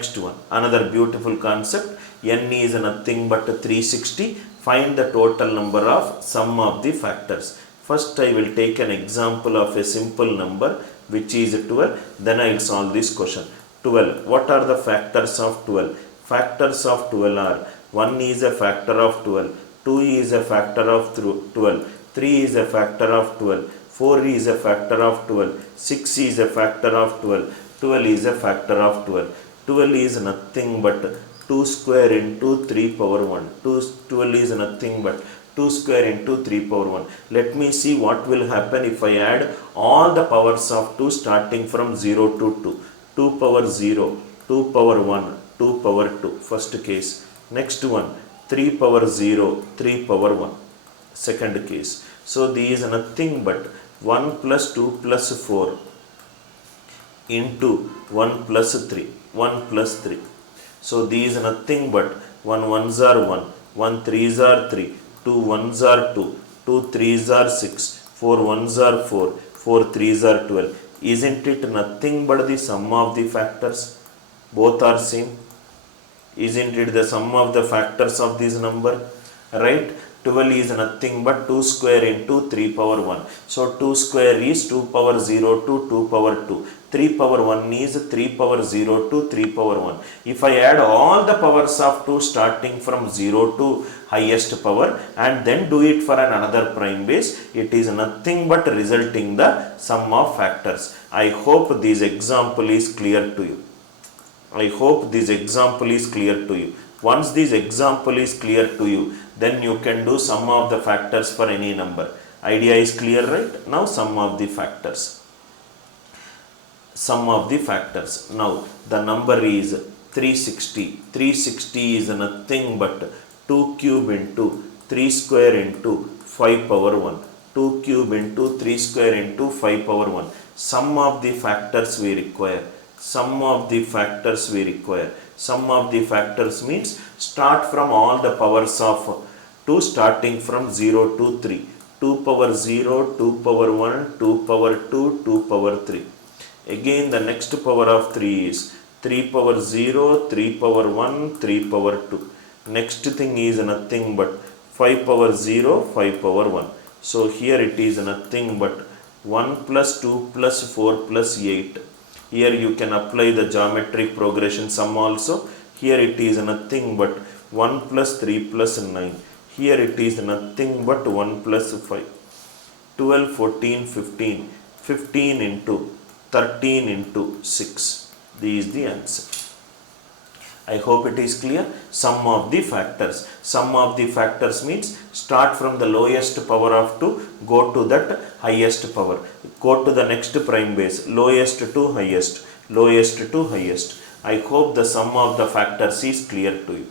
Next one, another beautiful concept. N is nothing but 360. Find the total number of sum of the factors. First I will take an example of a simple number which is 12. Then I will solve this question. 12. What are the factors of 12? Factors of 12 are 1 is a factor of 12, 2 is a factor of 12, 3 is a factor of 12, 4 is a factor of 12, 6 is a factor of 12, 12 is a factor of 12. 12 is nothing but 2 square into 3 power 1. 12 is nothing but 2 square into 3 power 1. Let me see what will happen if I add all the powers of 2 starting from 0 to 2. 2 power 0, 2 power 1, 2 power 2. First case. Next one, 3 power 0, 3 power 1. Second case. So these is nothing but 1 plus 2 plus 4 into 1 plus 3. 1 plus 3. So these is nothing but 1 1s are 1, 1 3s are 3, 2 1s are 2, 2 3s are 6, 4 1s are 4, 4 3s are 12. Isn't it nothing but the sum of the factors? Both are same. Isn't it the sum of the factors of this number? Right? 12 is nothing but 2 square into 3 power 1. So 2 square is 2 power 0 to 2 power 2. 3 power 1 is 3 power 0 to 3 power 1. If I add all the powers of 2 starting from 0 to highest power and then do it for another prime base, it is nothing but resulting the sum of factors. I hope this example is clear to you. I hope this example is clear to you. Once this example is clear to you, then you can do sum of the factors for any number. Idea is clear, right? Now sum of the factors. Sum of the factors. Now the number is 360. 360 is nothing but 2 cube into 3 square into 5 power 1. 2 cube into 3 square into 5 power 1. Sum of the factors we require. Sum of the factors we require. Sum of the factors means start from all the powers of 2 starting from 0 to 3. 2 power 0, 2 power 1, 2 power 2, 2 power 3. Again the next power of 3 is 3 power 0, 3 power 1, 3 power 2. Next thing is nothing but 5 power 0, 5 power 1. So here it is nothing but 1 plus 2 plus 4 plus 8. Here you can apply the geometric progression sum also. Here it is nothing but 1 plus 3 plus 9. Here it is nothing but 1 plus 5. 12, 14, 15. 15 into 13 into 6. This is the answer. I hope it is clear. Sum of the factors. Sum of the factors means start from the lowest power of 2, go to that highest power. Go to the next prime base, lowest to highest, lowest to highest. I hope the sum of the factors is clear to you.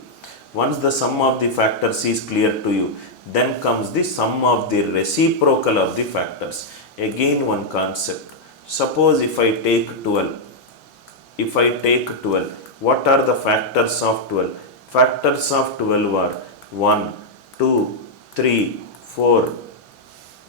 Once the sum of the factors is clear to you, then comes the sum of the reciprocal of the factors. Again one concept. Suppose if I take 12. If I take 12. What are the factors of 12? Factors of 12 are 1, 2, 3, 4,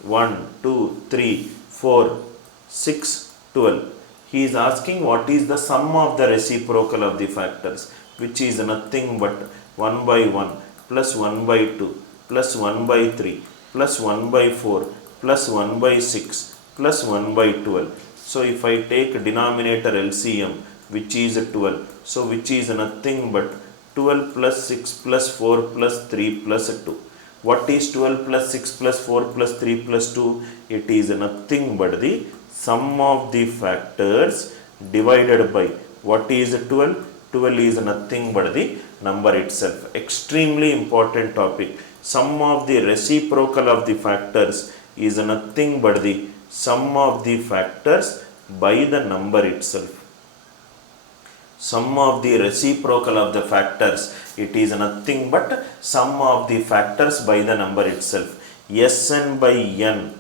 1, 2, 3, 4, 6, 12. He is asking what is the sum of the reciprocal of the factors, which is nothing but 1 by 1 plus 1 by 2 plus 1 by 3 plus 1 by 4 plus 1 by 6 plus 1 by 12. So if I take denominator LCM, which is 12. So which is nothing but 12 plus 6 plus 4 plus 3 plus 2. What is 12 plus 6 plus 4 plus 3 plus 2? It is nothing but the sum of the factors divided by what is 12? 12 is nothing but the number itself. Extremely important topic. Sum of the reciprocal of the factors is nothing but the sum of the factors by the number itself. Sum of the reciprocal of the factors, it is nothing but sum of the factors by the number itself. Sn by n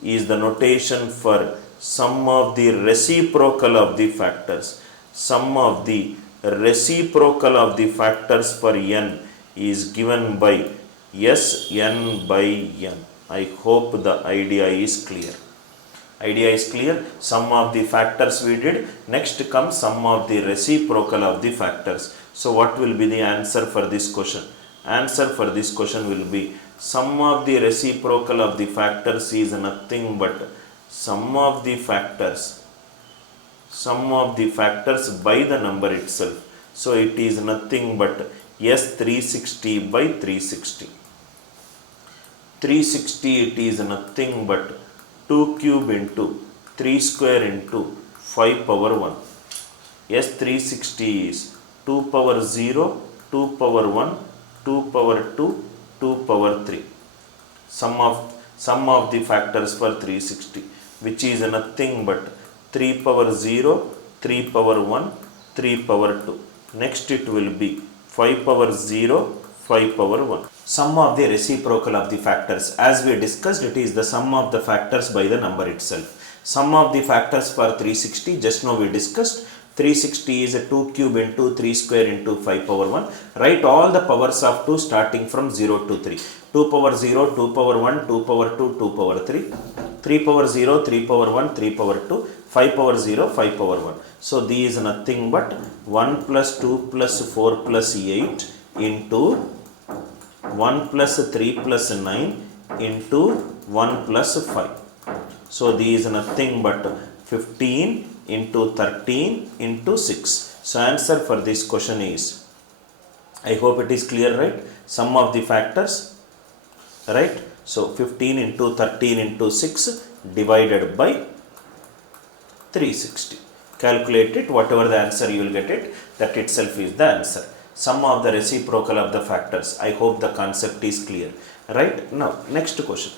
is the notation for sum of the reciprocal of the factors. Sum of the reciprocal of the factors for n is given by Sn by n. I hope the idea is clear. Idea is clear? Sum of the factors we did. Next comes sum of the reciprocal of the factors. So what will be the answer for this question? Answer for this question will be sum of the reciprocal of the factors is nothing but sum of the factors by the number itself. So it is nothing but S360 by 360. 360 it is nothing but 2 cube into 3 square into 5 power 1. S360 is 2 power 0, 2 power 1, 2 power 2, 2 power 3. Sum of the factors for 360, which is nothing but 3 power 0, 3 power 1, 3 power 2. Next it will be 5 power 0, 5 power 1. Sum of the reciprocal of the factors. As we discussed, it is the sum of the factors by the number itself. Sum of the factors for 360, just now we discussed. 360 is a 2 cube into 3 square into 5 power 1. Write all the powers of 2 starting from 0 to 3. 2 power 0, 2 power 1, 2 power 2, 2 power 3. 3 power 0, 3 power 1, 3 power 2. 5 power 0, 5 power 1. So these is nothing but 1 plus 2 plus 4 plus 8 into 1 plus 3 plus 9 into 1 plus 5. So these is nothing but 15 into 13 into 6. So answer for this question is, I hope it is clear, right? Sum of the factors, right? So 15 into 13 into 6 divided by 360. Calculate it, whatever the answer you will get it, that itself is the answer. Sum of the reciprocal of the factors. I hope the concept is clear, right? Now next question.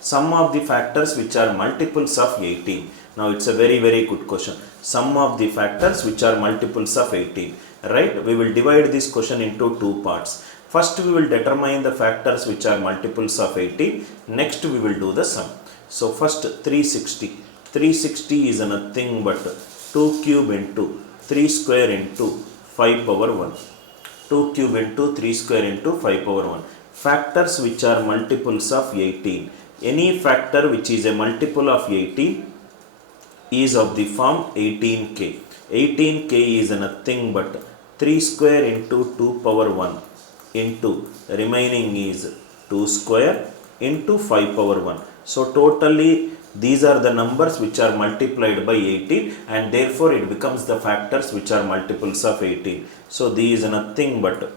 Sum of the factors which are multiples of 18. Now it's a very good question. Sum of the factors which are multiples of 18, right? We will divide this question into two parts. First we will determine the factors which are multiples of 18. Next we will do the sum. So first 360. 360 is nothing but 2 cube into 3 square into 5 power 1. 2 cube into 3 square into 5 power 1. Factors which are multiples of 18. Any factor which is a multiple of 18 is of the form 18k. 18k is nothing but 3 square into 2 power 1 into remaining is 2 square into 5 power 1. So totally these are the numbers which are multiplied by 18, and therefore it becomes the factors which are multiples of 18. So these is nothing but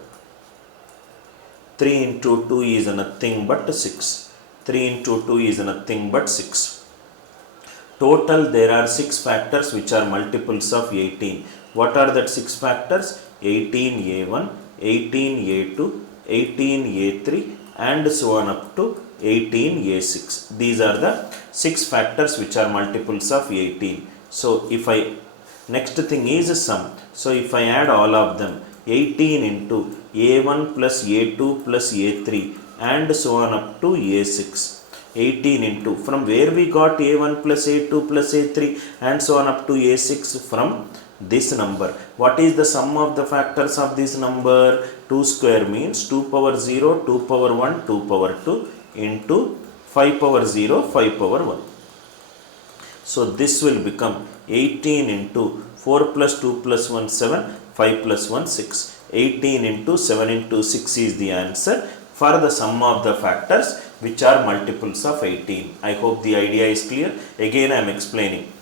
3 into 2 is nothing but 6. 3 into 2 is nothing but 6. Total there are 6 factors which are multiples of 18. What are that 6 factors? 18a1, 18a2, 18a3 and so on up to 18a6. These are the 6 factors which are multiples of 18. So if I, next thing is sum. So if I add all of them, 18 into a1 plus a2 plus a3 and so on up to a6. 18 into, from where we got a1 plus a2 plus a3 and so on up to a6? From this number. What is the sum of the factors of this number? 2 square means 2 power 0, 2 power 1, 2 power 2 into 5 power 0, 5 power 1. So this will become 18 into 4 plus 2 plus 1, 7, 5 plus 1, 6. 18 into 7 into 6 is the answer for the sum of the factors which are multiples of 18. I hope the idea is clear. Again I am explaining.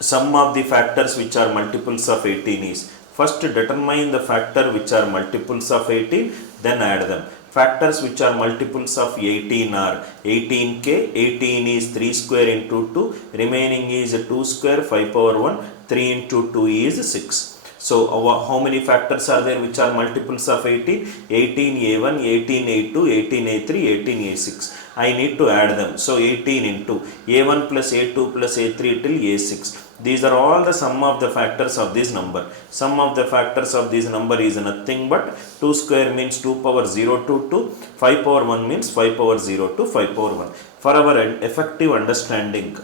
Sum of the factors which are multiples of 18 is, first determine the factor which are multiples of 18, then add them. Factors which are multiples of 18 are 18k, 18 is 3 square into 2, remaining is 2 square, 5 power 1, 3 into 2 is 6. So how many factors are there which are multiples of 18? 18a1, 18a2, 18a3, 18a6. I need to add them. So 18 into a1 plus a2 plus a3 till a6. These are all the sum of the factors of this number. Sum of the factors of this number is nothing but 2 square means 2 power 0 to 2, 5 power 1 means 5 power 0 to 5 power 1. For our effective understanding,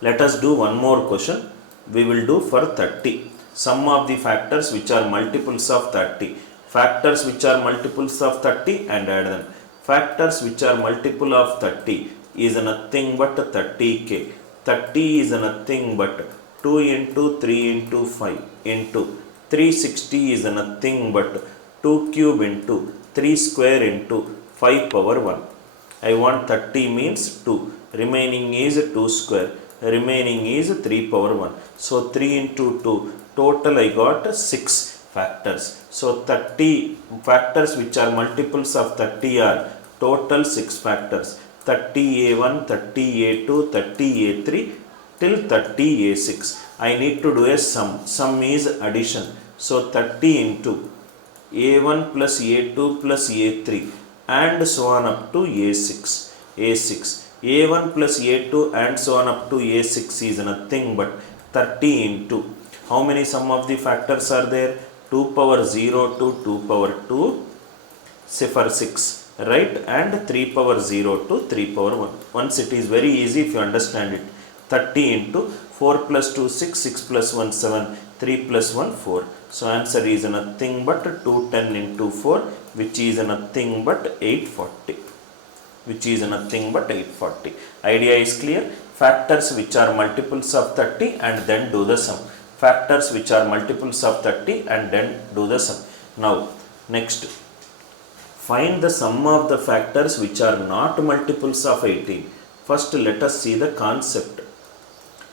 let us do one more question. We will do for 30. Sum of the factors which are multiples of 30. Factors which are multiples of 30 and add them. Factors which are multiple of 30 is nothing but 30k. 30 is nothing but 2 into 3 into 5 into 360 is nothing but 2 cube into 3 square into 5 power 1. I want 30 means 2. Remaining is 2 square. Remaining is 3 power 1. So 3 into 2. Total I got 6 factors. So 30 factors which are multiples of 30 are total 6 factors. 30a1, 30a2, 30a3 till 30a6. I need to do a sum. Sum is addition. So 30 into a1 plus a2 plus a3 and so on up to a6. a1 plus a2 and so on up to a6 is nothing but 30 into, how many sum of the factors are there? 2 power 0 to 2 power 2, say for 6, right? And 3 power 0 to 3 power 1. Once it is very easy if you understand it. 30 into 4 plus 2 6, 6 plus 1 7, 3 plus 1 4. So answer is nothing but 210 into 4, which is nothing but 840. Which is nothing but 840. Idea is clear? Factors which are multiples of 30 and then do the sum. Factors which are multiples of 30 and then do the sum. Now next, find the sum of the factors which are not multiples of 18. First let us see the concept.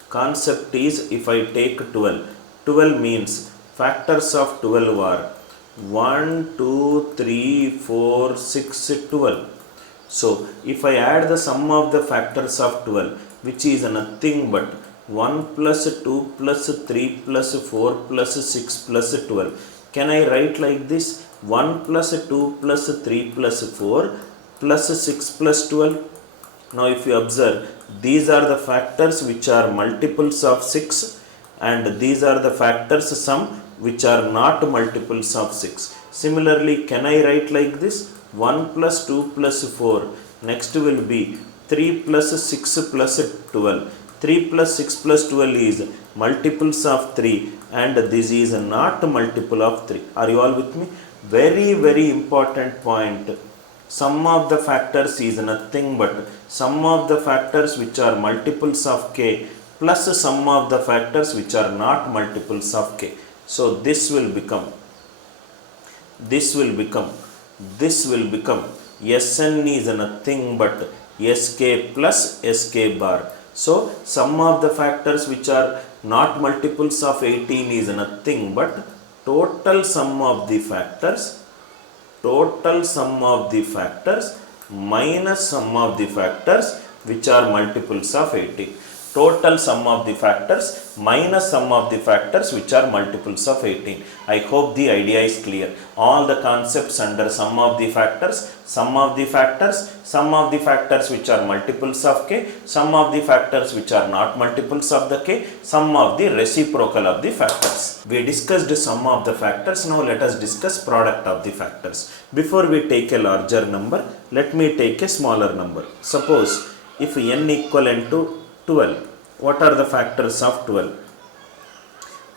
Concept is, if I take 12, 12 means factors of 12 are 1, 2, 3, 4, 6, 12. So if I add the sum of the factors of 12, which is nothing but 1 plus 2 plus 3 plus 4 plus 6 plus 12. Can I write like this? 1 plus 2 plus 3 plus 4 plus 6 plus 12. Now if you observe, these are the factors which are multiples of 6 and these are the factors sum which are not multiples of 6. Similarly, can I write like this? 1 plus 2 plus 4. Next will be 3 plus 6 plus 12. 3 plus 6 plus 12 is multiples of 3 and this is not multiple of 3. Are you all with me? Very, very important point. Sum of the factors is nothing but sum of the factors which are multiples of k plus sum of the factors which are not multiples of k. So this will become Sn is nothing but Sk plus Sk bar. So sum of the factors which are not multiples of 18 is nothing but total sum of the factors minus sum of the factors which are multiples of 18. Total sum of the factors minus sum of the factors which are multiples of 18. I hope the idea is clear. All the concepts under sum of the factors which are multiples of k, sum of the factors which are not multiples of the k, sum of the reciprocal of the factors. We discussed sum of the factors. Now let us discuss product of the factors. Before we take a larger number, let me take a smaller number. Suppose if n equivalent to 12. What are the factors of 12?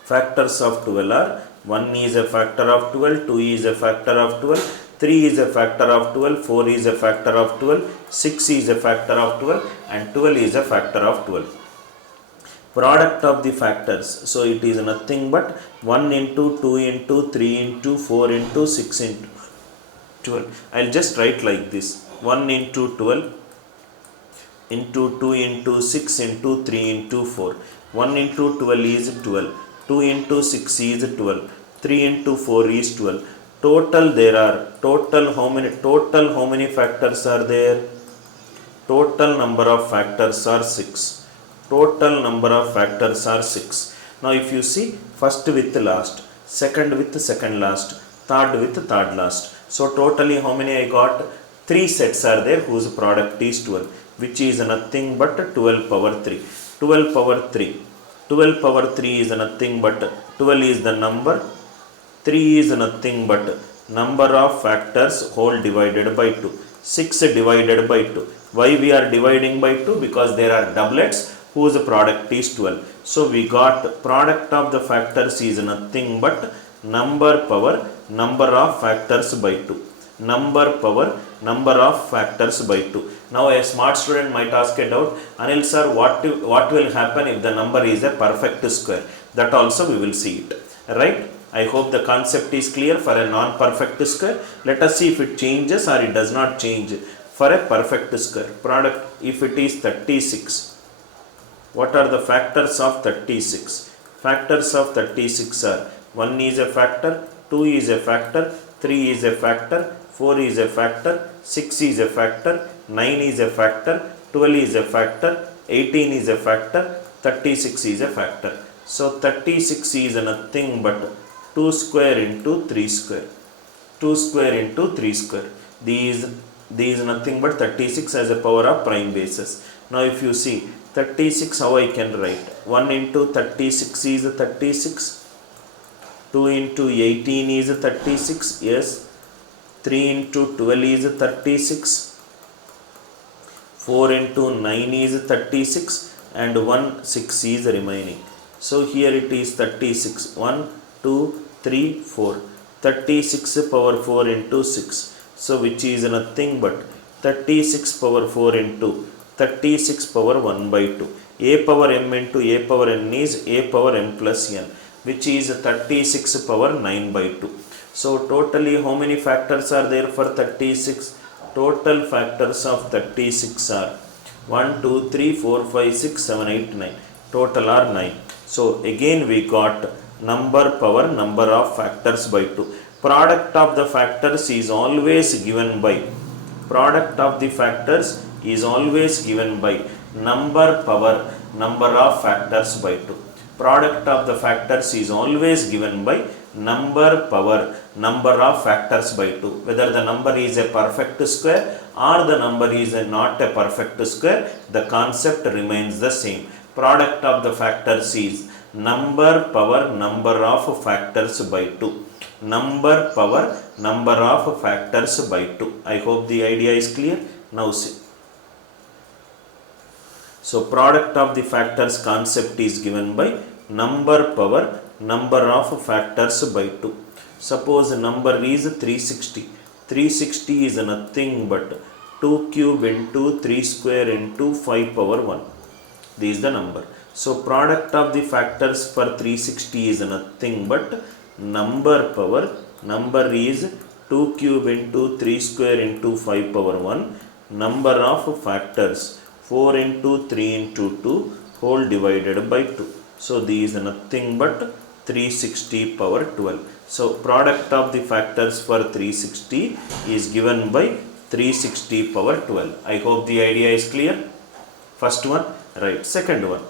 Factors of 12 are 1 is a factor of 12, 2 is a factor of 12, 3 is a factor of 12, 4 is a factor of 12, 6 is a factor of 12 and 12 is a factor of 12. Product of the factors. So it is nothing but 1 into 2 into 3 into 4 into 6 into 12. I'll just write like this. 1 into 12 into 2 into 6 into 3 into 4. 1 into 12 is 12. 2 into 6 is 12. 3 into 4 is 12. Total how many factors are there? Total number of factors are 6. Total number of factors are 6. Now if you see, first with last, second with second last, third with third last. So totally how many I got? 3 sets are there whose product is 12, which is nothing but 12 power 3. 12 power 3. 12 power 3 is nothing but 12 is the number, 3 is nothing but number of factors whole divided by 2. 6 divided by 2. Why we are dividing by 2? Because there are doublets whose product is 12. So we got product of the factors is nothing but number power number of factors by 2. number power number of factors by 2. Now a smart student might ask a doubt, Anil sir, what will happen if the number is a perfect square? That also we will see it, right? I hope the concept is clear for a non-perfect square. Let us see if it changes or it does not change for a perfect square. Product, if it is 36, what are the factors of 36? Factors of 36 are 1 is a factor, 2 is a factor, 3 is a factor, 4 is a factor, 6 is a factor, 9 is a factor, 12 is a factor, 18 is a factor, 36 is a factor. So 36 is nothing but 2 square into 3 square. 2 square into 3 square. These nothing but 36 as a power of prime basis. Now if you see 36, how I can write? 1 into 36 is 36. 2 into 18 is 36. Yes. 3 into 12 is 36. 4 into 9 is 36. And 1, 6 is remaining. So here it is 36. 1, 2, 3, 4. 36 power 4 into 6. So which is nothing but 36 power 4 into 36 power 1 by 2. A power m into a power n is a power m plus n, which is 36 power 9 by 2. So totally how many factors are there for 36? Total factors of 36 are 1, 2, 3, 4, 5, 6, 7, 8, 9. Total are 9. So again we got number power number of factors by 2. Product of the factors is always given by number power number of factors by 2. Product of the factors is always given by number power number of factors by 2. Whether the number is a perfect square or the number is not a perfect square, the concept remains the same. Product of the factors is number power number of factors by 2. Number power number of factors by 2. I hope the idea is clear. Now see. So product of the factors concept is given by number power number of factors by 2. Suppose number is 360. 360 is nothing but 2 cube into 3 square into 5 power 1. This is the number. So product of the factors for 360 is nothing but number power number is 2 cube into 3 square into 5 power 1. Number of factors 4 into 3 into 2 whole divided by 2. So this is nothing but 360 power 12. So product of the factors for 360 is given by 360 power 12. I hope the idea is clear. First one, right. Second one.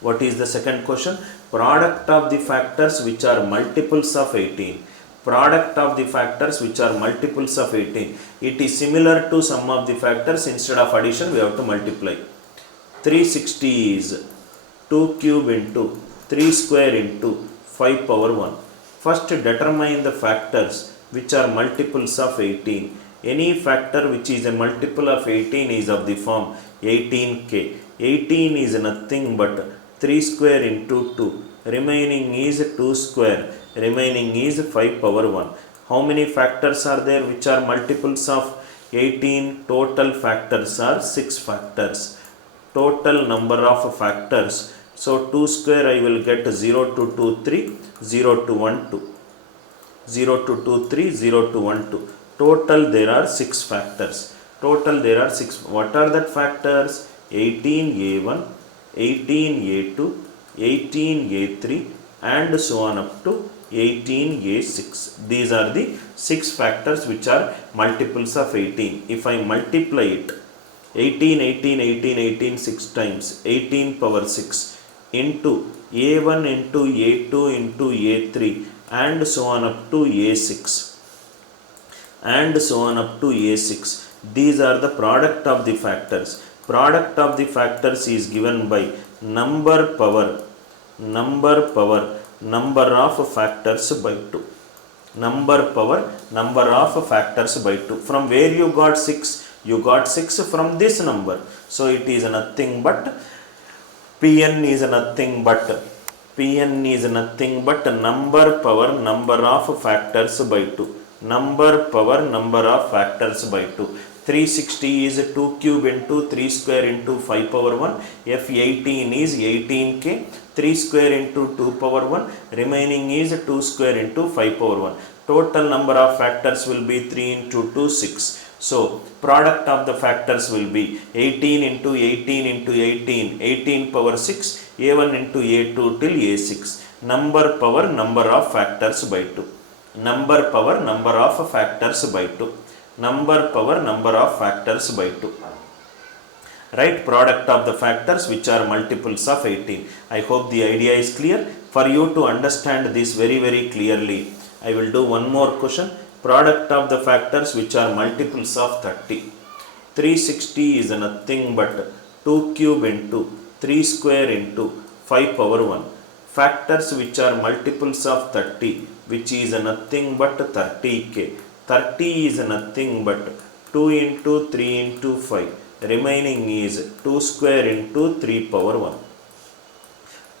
What is the second question? Product of the factors which are multiples of 18. Product of the factors which are multiples of 18. It is similar to sum of the factors. Instead of addition, we have to multiply. 360 is 2 cube into 3 square into 5 power 1. First determine the factors which are multiples of 18. Any factor which is a multiple of 18 is of the form 18k. 18 is nothing but 3 square into 2. Remaining is 2 square. Remaining is 5 power 1. How many factors are there which are multiples of 18? Total factors are 6 factors. Total number of factors. So 2 square I will get 0 to 2, 3, 0 to 1, 2. 0 to 2, 3, 0 to 1, 2. Total there are 6 factors. Total there are 6. What are that factors? 18a1, 18a2, 18a3 and so on up to 18a6. These are the 6 factors which are multiples of 18. If I multiply it, 18, 18, 18, 18 6 times, 18 power 6 into a1 into a2 into a3 and so on up to a6 and so on up to a6. These are the product of the factors. Product of the factors is given by number power number of factors by 2. Number power number of factors by 2. From where you got 6? You got 6 from this number. So it is nothing but Pn is nothing but number power number of factors by 2. number power number of factors by 2. 360 is 2 cube into 3 square into 5 power 1. F18 is 18k. 3 square into 2 power 1. Remaining is 2 square into 5 power 1. Total number of factors will be 3 into 2, 6. So, product of the factors will be 18 into 18 into 18, 18 power 6, a1 into a2 till a6. Number power number of factors by 2. Number power number of factors by 2. Number power number of factors by 2. Write product of the factors which are multiples of 18. I hope the idea is clear. For you to understand this very clearly, I will do one more question. Product of the factors which are multiples of 30. 360 is nothing but 2 cube into 3 square into 5 power 1. Factors which are multiples of 30, which is nothing but 30k. 30 is nothing but 2 into 3 into 5. Remaining is 2 square into 3 power 1.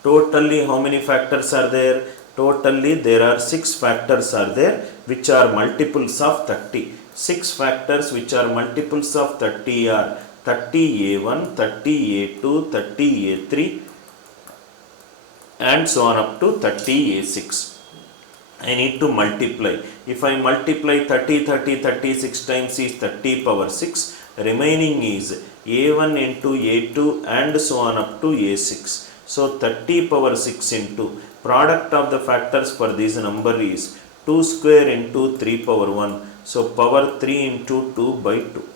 Totally how many factors are there? Totally there are 6 factors are there which are multiples of 30. 6 factors which are multiples of 30 are 30a1, 30a2, 30a3 and so on up to 30a6. I need to multiply. If I multiply 36 times is 30 power 6. Remaining is a1 into a2 and so on up to a6. So 30 power 6 into product of the factors for this number is 2 square into 3 power 1. So power 3 into 2 by 2.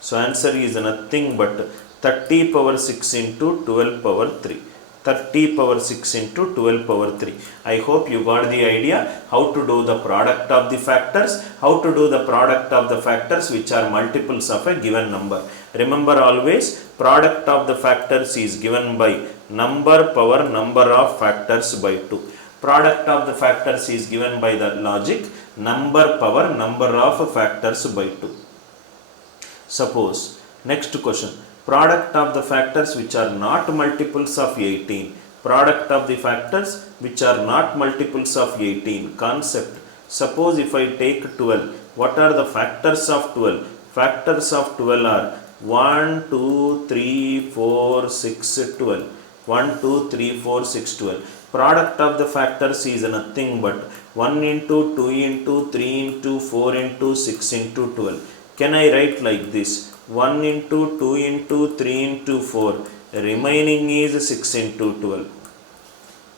So answer is nothing but 30 power 6 into 12 power 3. 30 power 6 into 12 power 3. I hope you got the idea how to do the product of the factors, how to do the product of the factors which are multiples of a given number. Remember always, product of the factors is given by number power number of factors by 2. Product of the factors is given by the logic number power number of factors by 2. Suppose, next question. Product of the factors which are not multiples of 18. Product of the factors which are not multiples of 18. Concept. Suppose if I take 12, what are the factors of 12? Factors of 12 are 1, 2, 3, 4, 6, 12. 1, 2, 3, 4, 6, 12. Product of the factors is nothing but 1 into 2 into 3 into 4 into 6 into 12. Can I write like this? 1 into 2 into 3 into 4. Remaining is 6 into 12.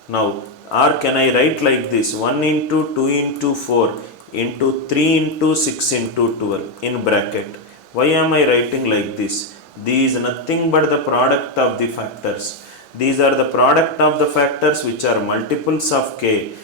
Now, or can I write like this? 1 into 2 into 4 into 3 into 6 into 12 in bracket. Why am I writing like this? These is nothing but the product of the factors. These are the product of the factors which are multiples of k,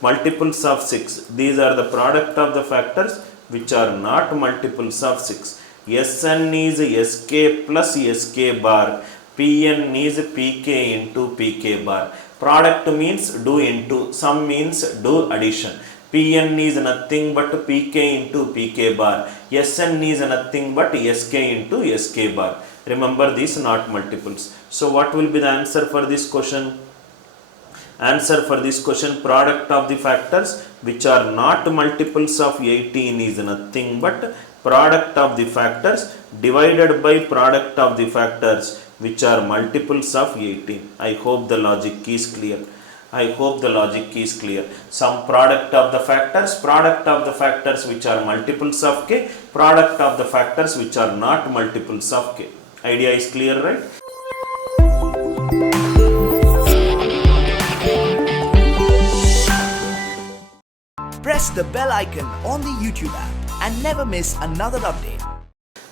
multiples of 6. These are the product of the factors which are not multiples of 6. Sn is sk plus sk bar. Pn is pk into pk bar. Product means do into, sum means do addition. Pn is nothing but pk into pk bar. Sn is nothing but sk into sk bar. Remember these not multiples. So what will be the answer for this question? Answer for this question, product of the factors which are not multiples of 18 is nothing but product of the factors divided by product of the factors which are multiples of 18. I hope the logic is clear. I hope the logic is clear. Some product of the factors which are multiples of k, product of the factors which are not multiples of k. Idea is clear, right? Press the bell icon on the YouTube app and never miss another update.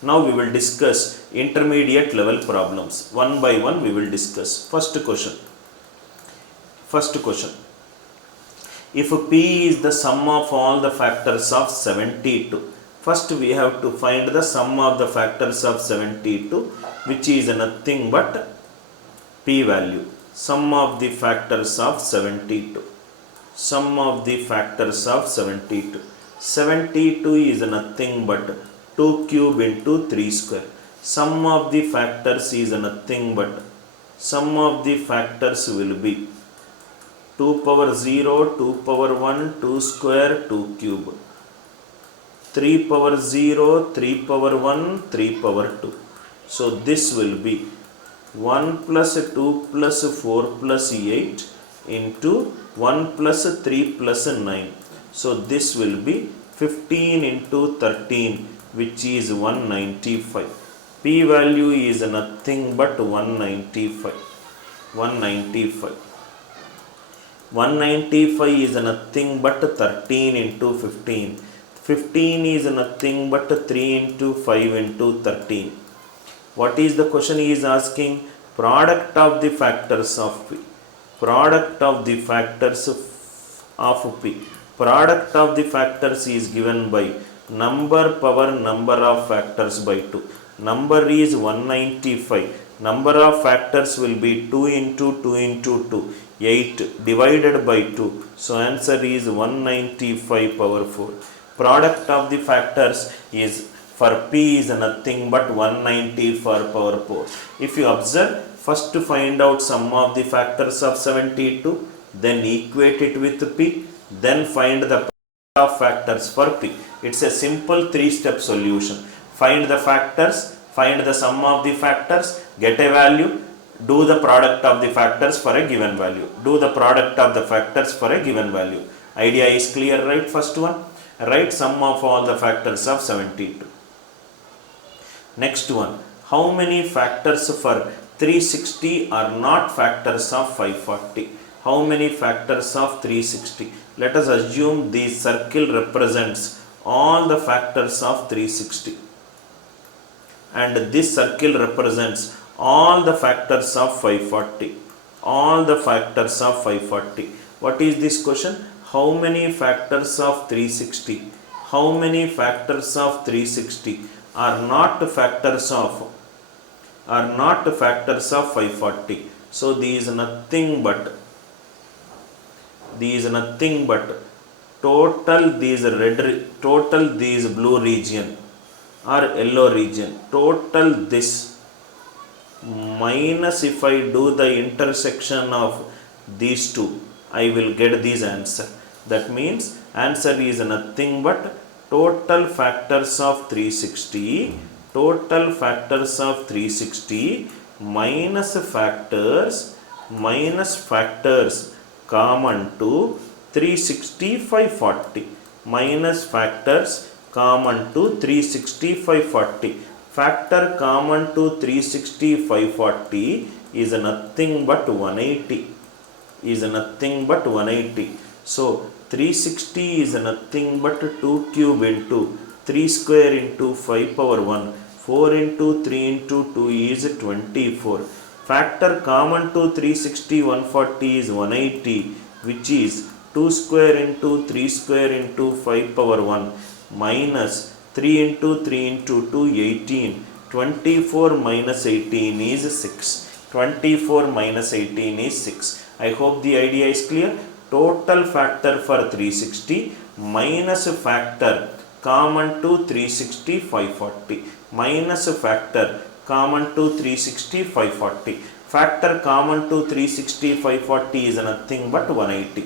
Now we will discuss intermediate level problems. One by one we will discuss. First question. If P is the sum of all the factors of 72, first we have to find the sum of the factors of 72, which is nothing but P value. Sum of the factors of 72. Sum of the factors of 72. 72 is nothing but 2 cube into 3 square. Sum of the factors is nothing but, sum of the factors will be 2 power 0, 2 power 1, 2 square, 2 cube. 3 power 0, 3 power 1, 3 power 2. So this will be 1 plus 2 plus 4 plus 8 into 1 plus 3 plus 9. So this will be 15 into 13, which is 195. P value is nothing but 195. 195. 195 is nothing but 13 into 15. 15 is nothing but 3 into 5 into 13. What is the question he is asking? Product of the factors of P. Product of the factors of P. Product of the factors is given by number power number of factors by 2. Number is 195. Number of factors will be 2 into 2 into 2. 8 divided by 2. So answer is 195 power 4. Product of the factors is for P is nothing but 194 power 4. If you observe, first to find out sum of the factors of 72, then equate it with P, then find the product of factors for P. It's a simple 3-step solution. Find the factors, find the sum of the factors, get a value, do the product of the factors for a given value. Do the product of the factors for a given value. Idea is clear, right? First one, write sum of all the factors of 72. Next one, how many factors for 360 are not factors of 540? How many factors of 360? Let us assume the circle represents all the factors of 360 and this circle represents all the factors of 540. All the factors of 540. What is this question? How many factors of 360? How many factors of 360 are not factors of 540? So these nothing but total these blue region or yellow region, total this minus if I do the intersection of these two, I will get this answer. That means answer is nothing but total factors of 360 minus factors common to 360 540 minus factors common to 360 540. Factor common to 360 540 is nothing but 180. So 360 is nothing but 2 cube into 3 square into 5 power 1. 4 into 3 into 2 is 24. Factor common to 360 140 is 180, which is 2 square into 3 square into 5 power 1 minus 3 into 3 into 2 18. 24 minus 18 is 6. 24 minus 18 is 6. I hope the idea is clear. Total factor for 360 minus factor common to 360 540 minus factor common to 360 540. Factor common to 360 540 is nothing but 180.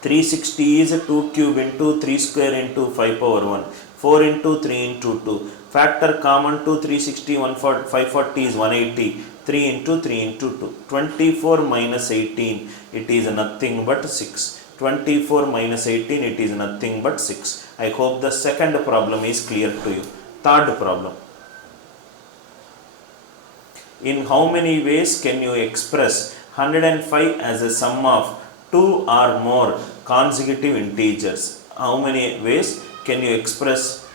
360 is 2 cube into 3 square into 5 power 1. 4 into 3 into 2. Factor common to 360 540 is 180. 3 into 3 into 2. 24 minus 18, it is nothing but 6. 24 minus 18, it is nothing but 6. I hope the second problem is clear to you. Third problem. In how many ways can you express 105 as a sum of 2 or more consecutive integers? How many ways can you express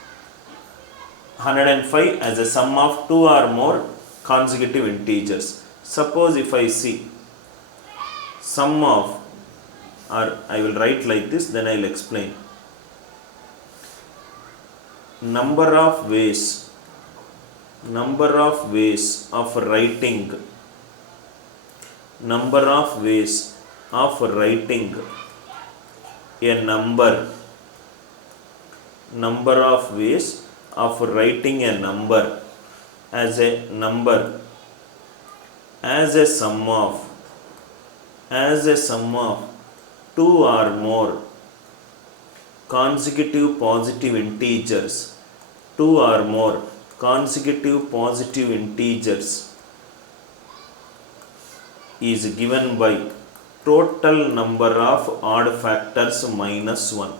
105 as a sum of 2 or more consecutive integers? Suppose if I see sum of, or I will write like this, then I will explain. Number of ways of writing a number of ways of writing a number as a number as a sum of 2 or more consecutive positive integers, 2 or more consecutive positive integers is given by total number of odd factors minus 1.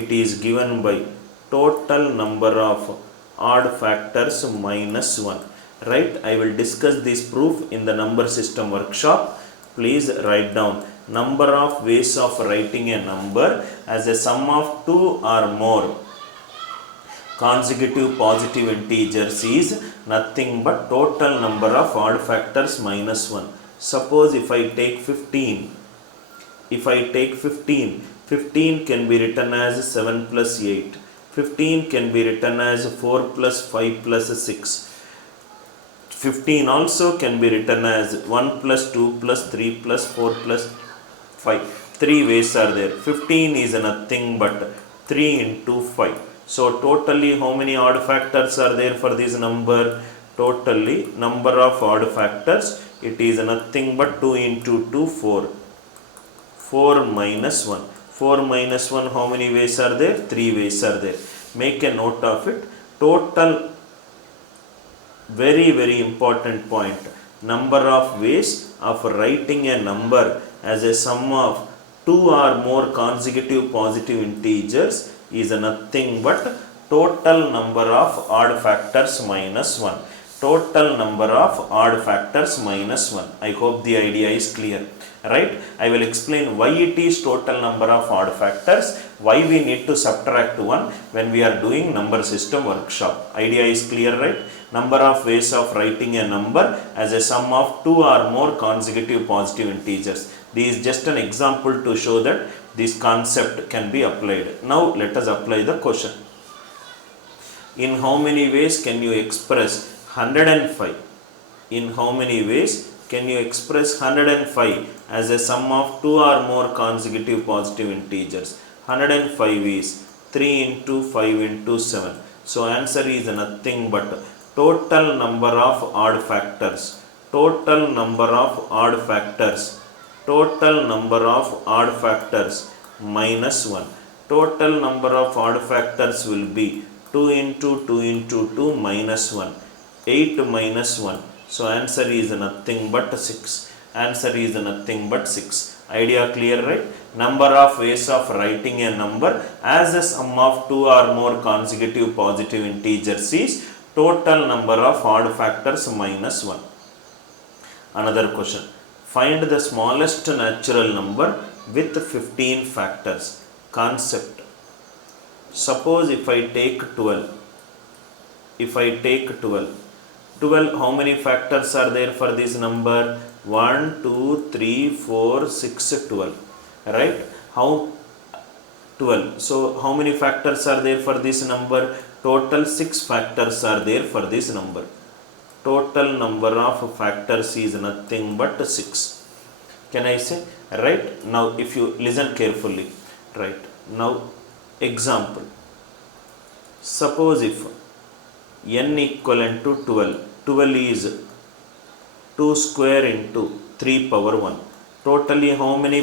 It is given by total number of odd factors minus 1. Right? I will discuss this proof in the number system workshop. Please write down number of ways of writing a number as a sum of 2 or more consecutive positive integers is nothing but total number of odd factors minus 1. Suppose if I take 15, 15 can be written as 7 plus 8. 15 can be written as 4 plus 5 plus 6. 15 also can be written as 1 plus 2 plus 3 plus 4 plus 5. 3 ways are there. 15 is nothing but 3 into 5. So totally how many odd factors are there for this number? Totally number of odd factors, it is nothing but 2 into 2, 4. 4 minus 1. 4 minus 1, how many ways are there? 3 ways are there. Make a note of it. Total, very very important point, number of ways of writing a number as a sum of 2 or more consecutive positive integers is nothing but total number of odd factors minus 1. Total number of odd factors minus 1. I hope the idea is clear. Right? I will explain why it is total number of odd factors, why we need to subtract 1 when we are doing number system workshop. Idea is clear, right? Number of ways of writing a number as a sum of 2 or more consecutive positive integers. This is just an example to show that this concept can be applied. Now let us apply the question. In how many ways can you express 105? In how many ways can you express 105 as a sum of 2 or more consecutive positive integers? 105 is 3 into 5 into 7. So answer is nothing but total number of odd factors. Total number of odd factors. Total number of odd factors minus 1. Total number of odd factors will be 2 into 2 into 2 minus 1. 8 minus 1. So answer is nothing but 6. Answer is nothing but 6. Idea clear, right? Number of ways of writing a number as a sum of 2 or more consecutive positive integers is total number of odd factors minus 1. Another question. Find the smallest natural number with 15 factors. Concept. Suppose if I take 12. If I take 12, how many factors are there for this number? 1, 2, 3, 4, 6, 12. Right? How 12. So how many factors are there for this number? Total 6 factors are there for this number. Total number of factors is nothing but 6. Can I say? Right? Now if you listen carefully. Right? Now example. Suppose if n equivalent to 12. 12 is 2 square into 3 power 1. Totally how many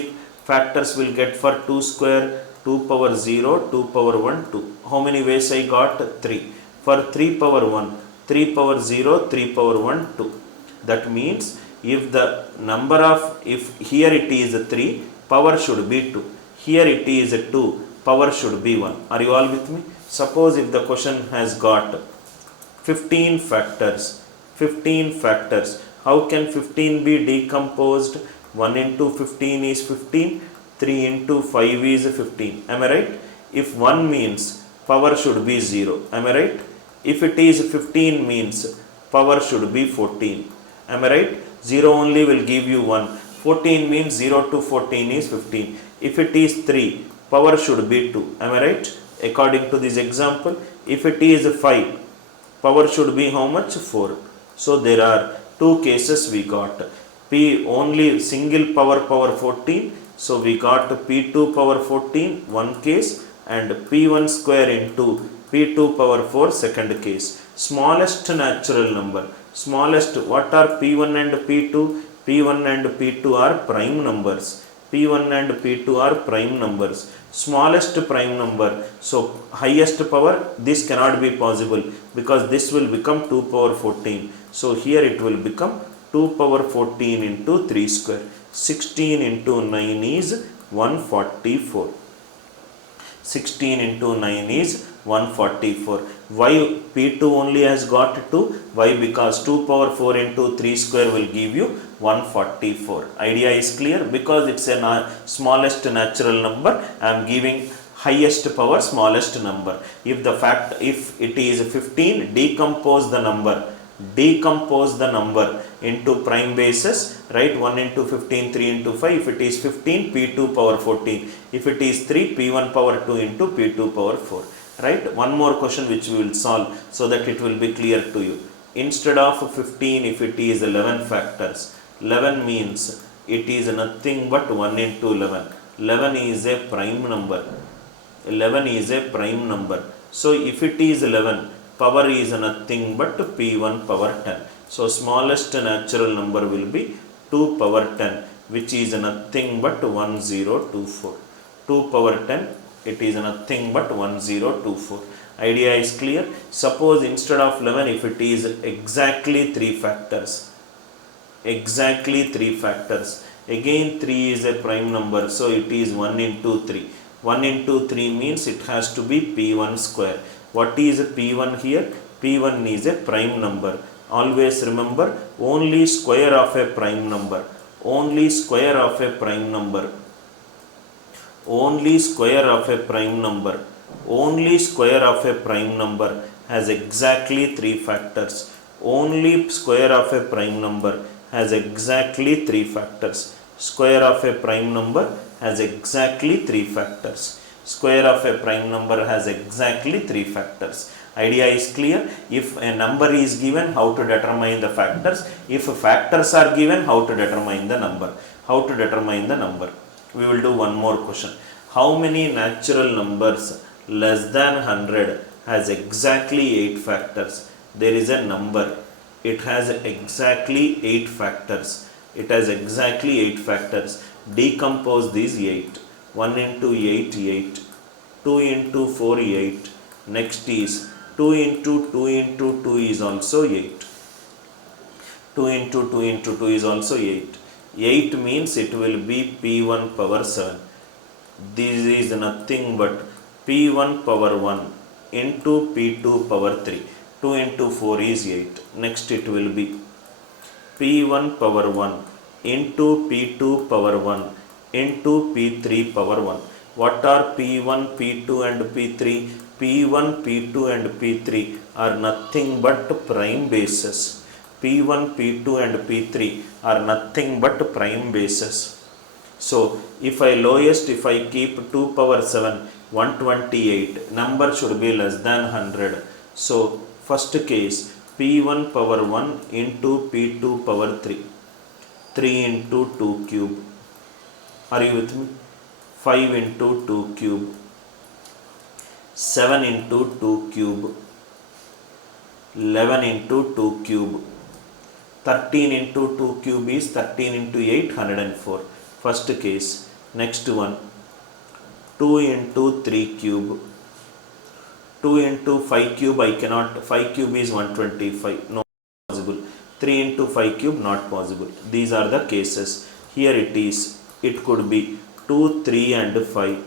factors will get for 2 square? 2 power 0, 2 power 1, 2. How many ways I got? 3. For 3 power 1, 3 power 0, 3 power 1, 2. That means if the number of, if here it is 3, power should be 2. Here it is 2, power should be 1. Are you all with me? Suppose if the question has got 15 factors. 15 factors. How can 15 be decomposed? 1 into 15 is 15. 3 into 5 is 15. Am I right? If 1 means power should be 0. Am I right? If it is 15 means power should be 14. Am I right? 0 only will give you 1. 14 means 0 to 14 is 15. If it is 3, power should be 2. Am I right? According to this example, if it is 5, power should be how much? 4. So there are two cases we got. P only single power 14. So we got P2 power 14 one case and P1 square into P2 power 4 second case. Smallest natural number. Smallest, what are P1 and P2? P1 and P2 are prime numbers. P1 and P2 are prime numbers. Smallest prime number, so highest power, this cannot be possible because this will become 2 power 14. So here it will become 2 power 14 into 3 square. 16 into 9 is 144. 16 into 9 is 144. Why P2 only has got 2? Why? Because 2 power 4 into 3 square will give you 144. Idea is clear? Because it's a smallest natural number, I am giving highest power smallest number. If it is 15, decompose the number into prime bases, right? 1 into 15, 3 into 5. If it is 15, P2 power 14. If it is 3, P1 power 2 into P2 power 4. Right? One more question which we will solve so that it will be clear to you. Instead of 15, if it is 11 factors, 11 means it is nothing but 1 into 11. 11 is a prime number. 11 is a prime number. So if it is 11, power is nothing but P1 power 10. So smallest natural number will be 2 power 10, which is nothing but 1024. 2 power 10, it is nothing but 1024. Idea is clear? Suppose instead of 11, if it is exactly 3 factors, again 3 is a prime number, so it is 1 into 3. 1 into 3 means it has to be P1 square. What is P1 here? P1 is a prime number. Always remember, only square of a prime number, only square of a prime number, only square of a prime number, only square of a prime number has exactly 3 factors. Only square of a prime number has exactly 3 factors. Square of a prime number has exactly 3 factors. Square of a prime number has exactly 3 factors. Idea is clear? If a number is given, how to determine the factors? If factors are given, how to determine the number? How to determine the number? We will do one more question. How many natural numbers less than 100 has exactly 8 factors? There is a number. It has exactly 8 factors. It has exactly 8 factors. Decompose these 8. 1 into 8, 8. 2 into 4, 8. Next is 2 into 2 into 2 is also 8. 2 into 2 into 2 is also 8. 8 means it will be P1 power 7. This is nothing but P1 power 1 into P2 power 3. 2 into 4 is 8. Next it will be P1 power 1 into P2 power 1 into P3 power 1. What are P1, P2 and P3? P1, P2 and P3 are nothing but prime bases. P1, P2 and P3 are nothing but prime bases. So if I keep 2 power 7, 128, number should be less than 100. So first case, P1 power 1 into P2 power 3. 3 into 2 cube. Are you with me? 5 into 2 cube. 7 into 2 cube. 11 into 2 cube. 13 into 2 cube is 13 into 8, 104. First case. Next one. 2 into 3 cube. 2 into 5 cube, I cannot. 5 cube is 125. No possible. 3 into 5 cube, not possible. These are the cases. Here it is. It could be 2, 3 and 5.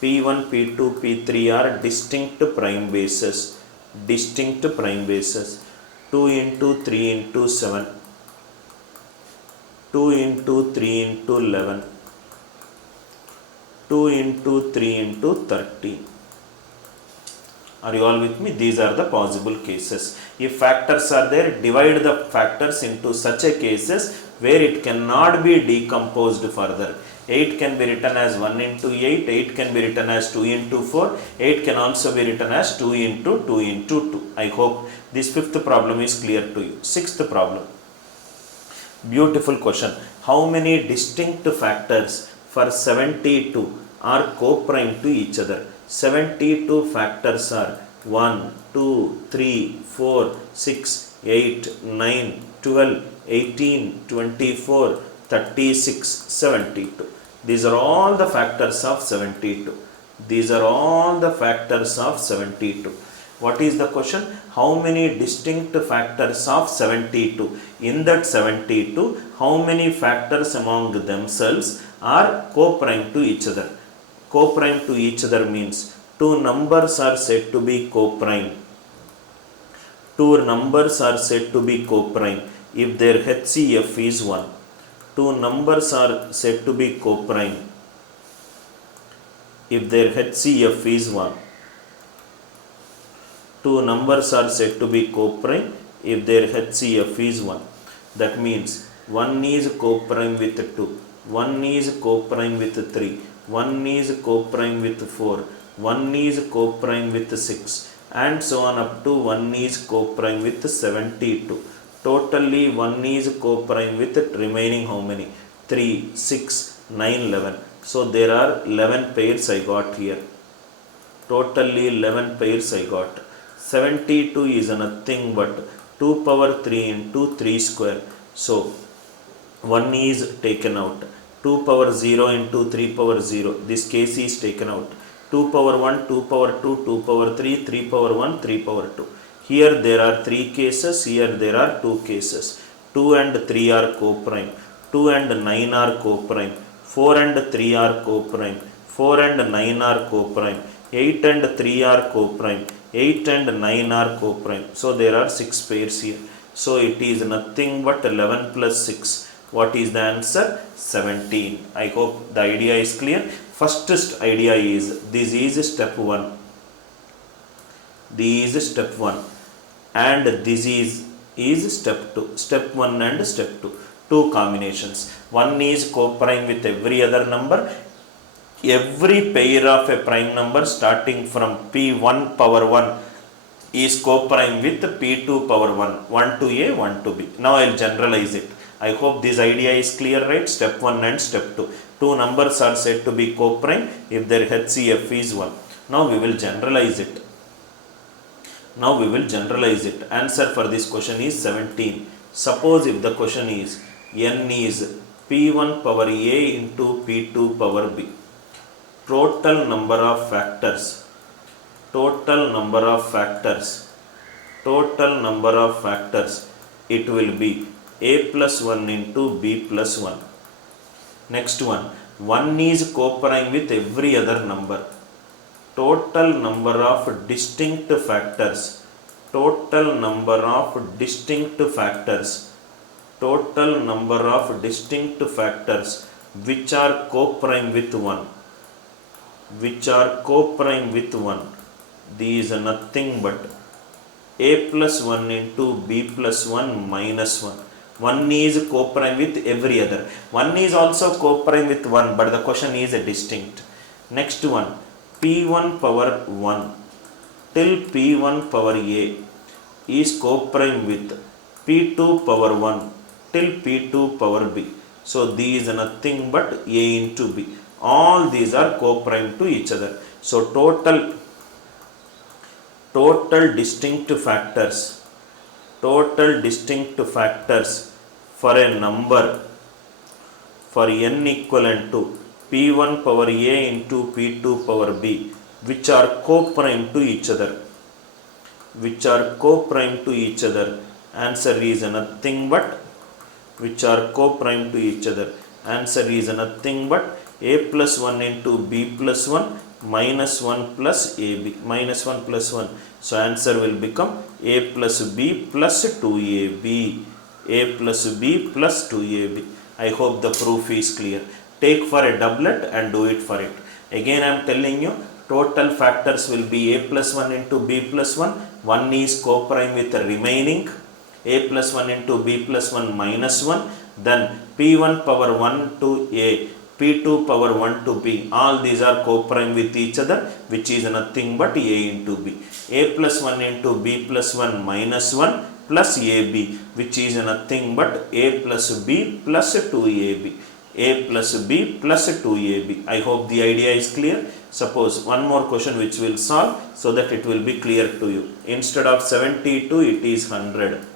P1, P2, P3 are distinct prime bases. Distinct prime bases. 2 into 3 into 7. 2 into 3 into 11. 2 into 3 into 13. Are you all with me? These are the possible cases. If factors are there, divide the factors into such a cases where it cannot be decomposed further. 8 can be written as 1 into 8, 8 can be written as 2 into 4, 8 can also be written as 2 into 2 into 2. I hope this fifth problem is clear to you. Sixth problem. Beautiful question. How many distinct factors for 72 are co-prime to each other? 72 factors are 1, 2, 3, 4, 6, 8, 9, 12, 18, 24, 36, 72. These are all the factors of 72. These are all the factors of 72. What is the question? How many distinct factors of 72? In that 72, how many factors among themselves are co-prime to each other? Co-prime to each other means two numbers are said to be co-prime. Two numbers are said to be co-prime if their HCF is 1. Two numbers are said to be co-prime if their HCF is 1. Two numbers are said to be co-prime if their HCF is 1. That means 1 is co-prime with 2, 1 is co-prime with 3, 1 is co-prime with 4, 1 is co-prime with 6, and so on up to 1 is co-prime with 72. Totally 1 is co-prime with remaining how many? 3, 6, 9, 11. So there are 11 pairs I got here. Totally 11 pairs I got. 72 is nothing but 2 power 3 into 3 square. So 1 is taken out. 2 power 0 into 3 power 0. This case is taken out. 2 power 1, 2 power 2, 2 power 3, 3 power 1, 3 power 2. Here there are 3 cases, here there are 2 cases. 2 and 3 are co-prime. 2 and 9 are co-prime. 4 and 3 are co-prime. 4 and 9 are co-prime. 8 and 3 are co-prime. 8 and 9 are co-prime. So there are 6 pairs here. So it is nothing but 11 plus 6. What is the answer? 17. I hope the idea is clear. First idea is, this is step 1. This is step 1. And this is step 2. Step 1 and step 2. Two combinations. One is co-prime with every other number. Every pair of a prime number starting from P1 power 1 is co-prime with P2 power 1. 1 to A, 1 to B. Now I will generalize it. I hope this idea is clear, right? Step 1 and step 2. Two numbers are said to be co-prime if their HCF is 1. Now we will generalize it. Answer for this question is 17. Suppose if the question is n is P1 power A into P2 power B. Total number of factors, it will be A plus 1 into B plus 1. Next one, 1 is co-prime with every other number. Total number of distinct factors, which are co-prime with 1. These are nothing but A plus 1 into B plus 1 minus 1. 1 is co-prime with every other. 1 is also co-prime with 1, but the question is distinct. Next one, P1 power 1 till P1 power A is co-prime with P2 power 1 till P2 power B. So these are nothing but A into B. All these are co-prime to each other. So total distinct factors for a number for n equivalent to P1 power A into P2 power B, which are co-prime to each other. Answer is nothing but A plus 1 into B plus 1 minus 1 plus AB, minus 1 plus 1. So answer will become A plus B plus 2AB. I hope the proof is clear. Take for a doublet and do it for it. Again I am telling you, total factors will be A plus 1 into B plus 1. 1 is co-prime with the remaining. A plus 1 into B plus 1 minus 1. Then P1 power 1 to A, P2 power 1 to B. All these are co-prime with each other, which is nothing but A into B. A plus 1 into B plus 1 minus 1 plus AB, which is nothing but A plus B plus 2AB. I hope the idea is clear. Suppose one more question which will solve so that it will be clear to you. Instead of 72, it is 100.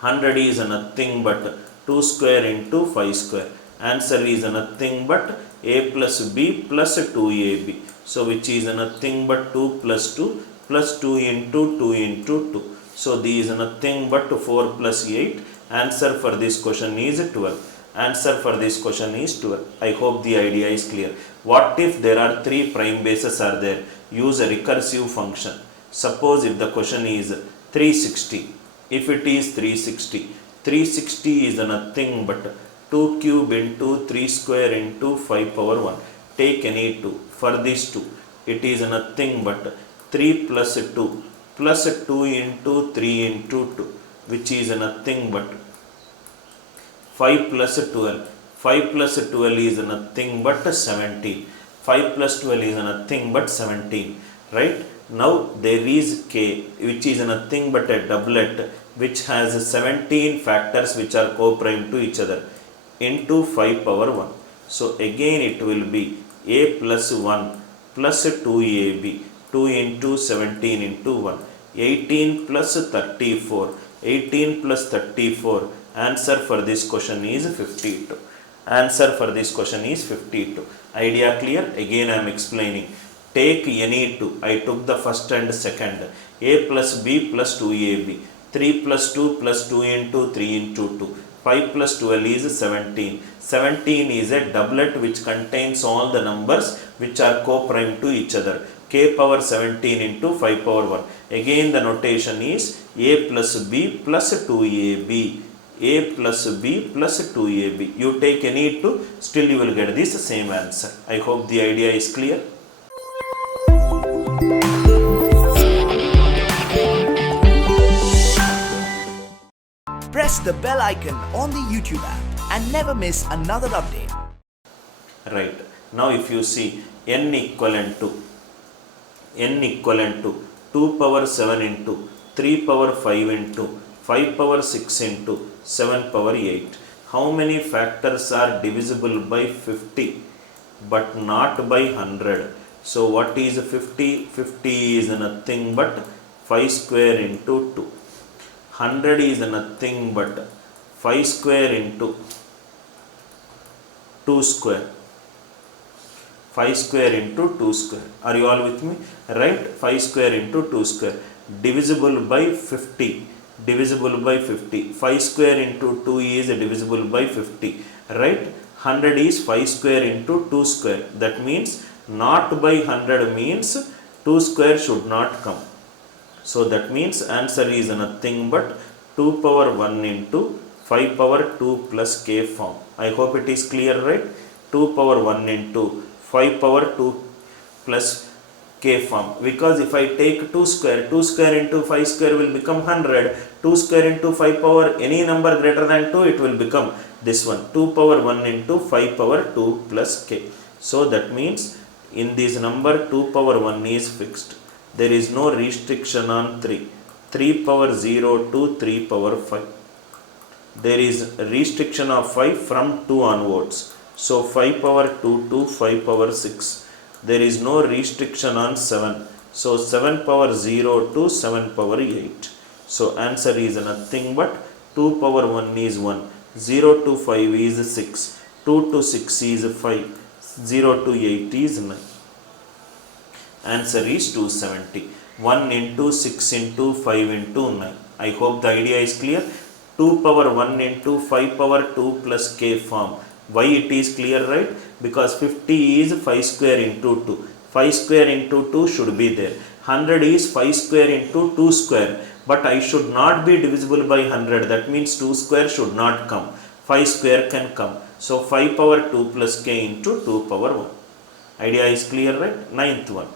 100 is nothing but 2 square into 5 square. Answer is nothing but a plus b plus 2ab. So which is nothing but 2 plus 2 plus 2 into 2 into 2. So these is nothing but 4 plus 8. Answer for this question is 12. Answer for this question is 12. I hope the idea is clear. What if there are 3 prime bases are there? Use a recursive function. Suppose if the question is 360. If it is 360, 360 is nothing but 2 cube into 3 square into 5 power 1. Take any 2. For this 2, it is nothing but 3 plus 2 plus 2 into 3 into 2, which is nothing but 5 plus 12. 5 plus 12 is nothing but 17. 5 plus 12 is nothing but 17. Right? Now there is k, which is nothing but a doublet which has 17 factors which are co-prime to each other into 5 power 1. So again it will be a plus 1 plus 2ab, 2 into 17 into 1. 18 plus 34. 18 plus 34. Answer for this question is 52. Answer for this question is 52. Idea clear? Again I am explaining. Take any 2. I took the first and second. A plus b plus 2ab. 3 plus 2 plus 2 into 3 into 2. 5 plus 12 is 17. 17 is a doublet which contains all the numbers which are co-prime to each other. K power 17 into 5 power 1. Again the notation is a plus b plus 2ab. A plus b plus 2ab. You take any 2, still you will get this same answer. I hope the idea is clear. Press the bell icon on the YouTube app and never miss another update. Right. Now if you see n equivalent to 2 power 7 into 3 power 5 into 5 power 6 into 7 power 8. How many factors are divisible by 50 but not by 100? So what is 50? 50 is nothing but 5 square into 2. 100 is nothing but 5 square into 2 square. 5 square into 2 square. Are you all with me? Right? 5 square into 2 square. Divisible by 50. Divisible by 50. 5 square into 2 is divisible by 50. Right? 100 is 5 square into 2 square. That means not by 100 means 2 square should not come. So that means answer is nothing but 2 power 1 into 5 power 2 plus k form. I hope it is clear, right? 2 power 1 into 5 power 2 plus k form. Because if I take 2 square into 5 square will become 100. 2 square into 5 power any number greater than 2 it will become this one. 2 power 1 into 5 power 2 plus k. So that means in this number 2 power 1 is fixed. There is no restriction on 3. 3 power 0 to 3 power 5. There is restriction of 5 from 2 onwards. So 5 power 2 to 5 power 6. There is no restriction on 7. So 7 power 0 to 7 power 8. So answer is nothing but 2 power 1 is 1. 0 to 5 is 6. 2 to 6 is 5. 0 to 8 is 9. Answer is 270. 1 into 6 into 5 into 9. I hope the idea is clear. 2 power 1 into 5 power 2 plus k form. Why it is clear, right? Because 50 is 5 square into 2. 5 square into 2 should be there. 100 is 5 square into 2 square. But I should not be divisible by 100. That means 2 square should not come. 5 square can come. So 5 power 2 plus k into 2 power 1. Idea is clear, right? Ninth one.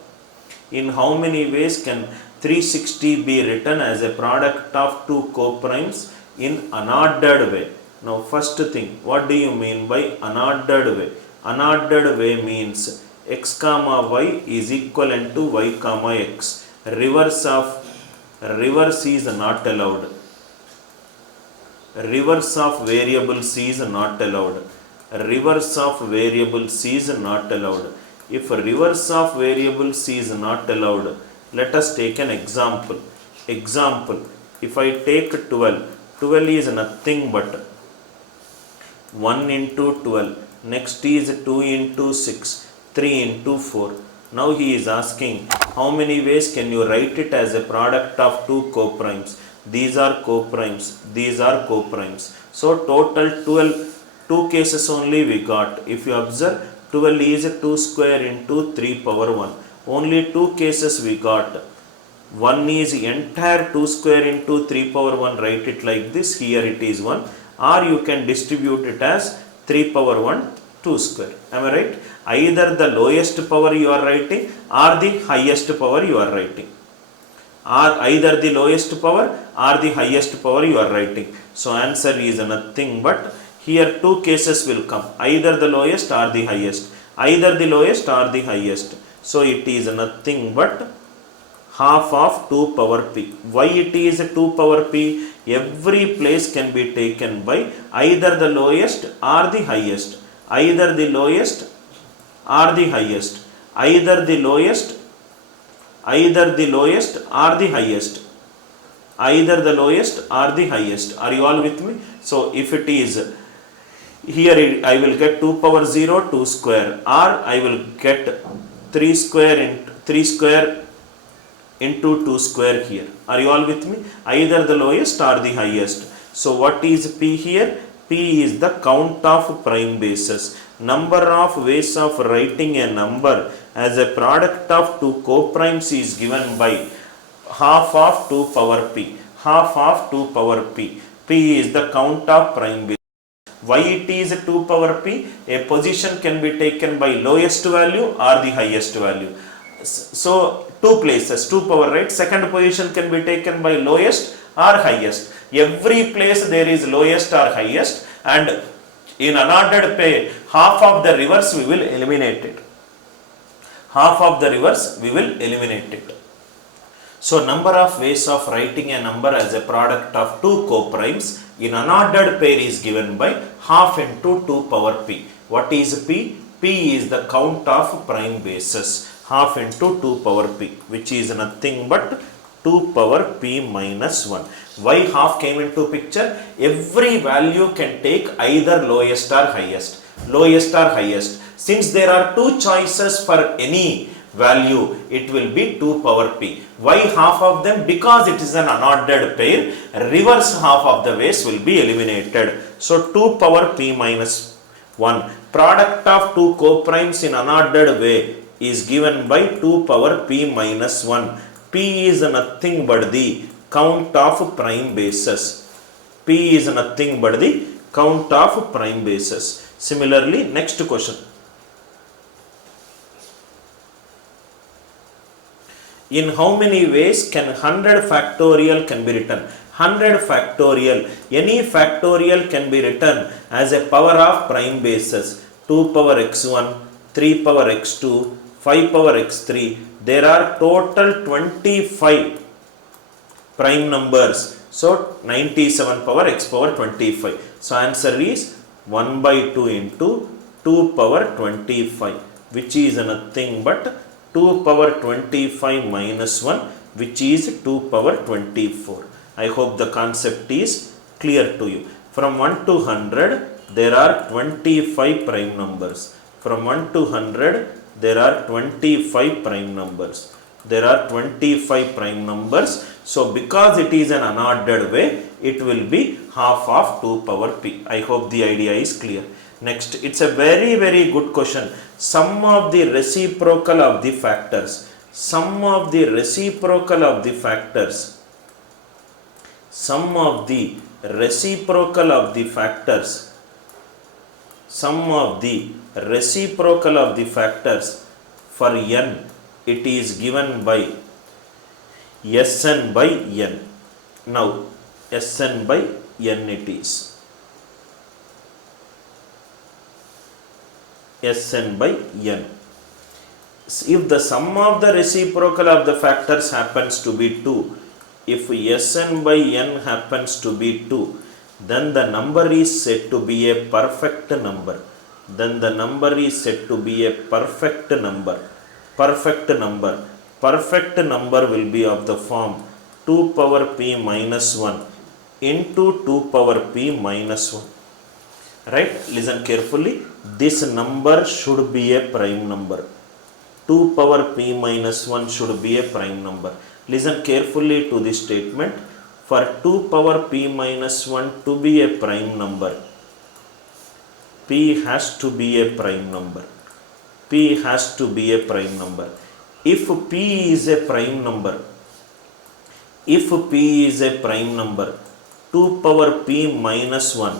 In how many ways can 360 be written as a product of two coprimes in unordered way? Now first thing, what do you mean by unordered way? Unordered way means x comma y is equivalent to y comma x. Reverse is not allowed. Reverse of variable c is not allowed. Reverse of variable c is not allowed. If reverse of variable c is not allowed, let us take an example. Example, if I take 12, 12 is nothing but 1 into 12, next is 2 into 6, 3 into 4. Now he is asking how many ways can you write it as a product of two coprimes. These are coprimes, these are coprimes. So total 12, two cases only we got. If you observe, 12 is 2 square into 3 power 1. Only two cases we got. One is entire 2 square into 3 power 1, write it like this, here it is 1, or you can distribute it as 3 power 1 2 square. Am I right? Either the lowest power you are writing or the highest power you are writing. Or either the lowest power or the highest power you are writing. So answer is nothing but here two cases will come, either the lowest or the highest. Either the lowest or the highest. So it is nothing but half of 2 power p. Why it is 2 power p? Every place can be taken by either the lowest or the highest. Either the lowest or the highest. Either the lowest, either the lowest or the highest. Either the lowest or the highest. Are you all with me? So if it is here, I will get 2 power 0 2 square, or I will get 3 square into 2 square here. Are you all with me? Either the lowest or the highest. So what is p here? P is the count of prime bases. Number of ways of writing a number as a product of two coprimes is given by half of 2 power p. Half of 2 power p. P is the count of prime bases. Why it is 2 power p? A position can be taken by lowest value or the highest value. So two places, 2 power, right? Second position can be taken by lowest or highest. Every place there is lowest or highest, and in unordered pair, half of the reverse we will eliminate it. Half of the reverse we will eliminate it. So number of ways of writing a number as a product of two coprimes in unordered pair is given by half into 2 power p. What is p? P is the count of prime bases. Half into 2 power p, which is nothing but 2 power p minus 1. Why half came into picture? Every value can take either lowest or highest. Lowest or highest. Since there are two choices for any value, it will be 2 power p. Why half of them? Because it is an unordered pair. Reverse half of the ways will be eliminated. So 2 power p minus 1. Product of two coprimes in unordered way is given by 2 power p minus 1. P is nothing but the count of prime bases. P is nothing but the count of prime bases. Similarly, next question. In how many ways can 100 factorial can be written? 100 factorial. Any factorial can be written as a power of prime bases. 2 power x1, 3 power x2, 5 power x3. There are total 25 prime numbers. So 97 power x power 25. So answer is 1 by 2 into 2 power 25, which is nothing but 2 power 25 minus 1, which is 2 power 24. I hope the concept is clear to you. From 1 to 100, there are 25 prime numbers. From 1 to 100, there are 25 prime numbers. There are 25 prime numbers. So because it is an unordered way, it will be half of 2 power p. I hope the idea is clear. Next, it's a very good question. Sum of the reciprocal of the factors. Sum of the reciprocal of the factors. Sum of the reciprocal of the factors. Sum of the reciprocal of the factors for n, it is given by Sn by n. Now Sn by n it is. Sn by n. If the sum of the reciprocal of the factors happens to be 2, if Sn by n happens to be 2, then the number is said to be a perfect number. Then the number is said to be a perfect number. Perfect number. Perfect number will be of the form 2 power p minus 1 into 2 power p minus 1. right? Listen carefully. This number should be a prime number. 2 power p minus 1 should be a prime number. Listen carefully to this statement. For 2 power p minus 1 to be a prime number, p has to be a prime number. P has to be a prime number. If p is a prime number, if p is a prime number, 2 power p minus 1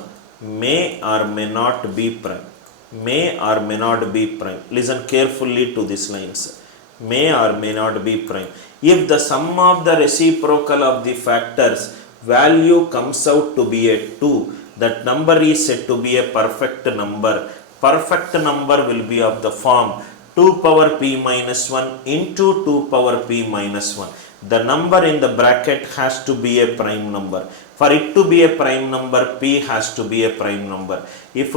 may or may not be prime. May or may not be prime. Listen carefully to these lines. May or may not be prime. If the sum of the reciprocal of the factors value comes out to be a 2, that number is said to be a perfect number. Perfect number will be of the form 2 power p minus 1 into 2 power p minus 1. The number in the bracket has to be a prime number. For it to be a prime number, p has to be a prime number. If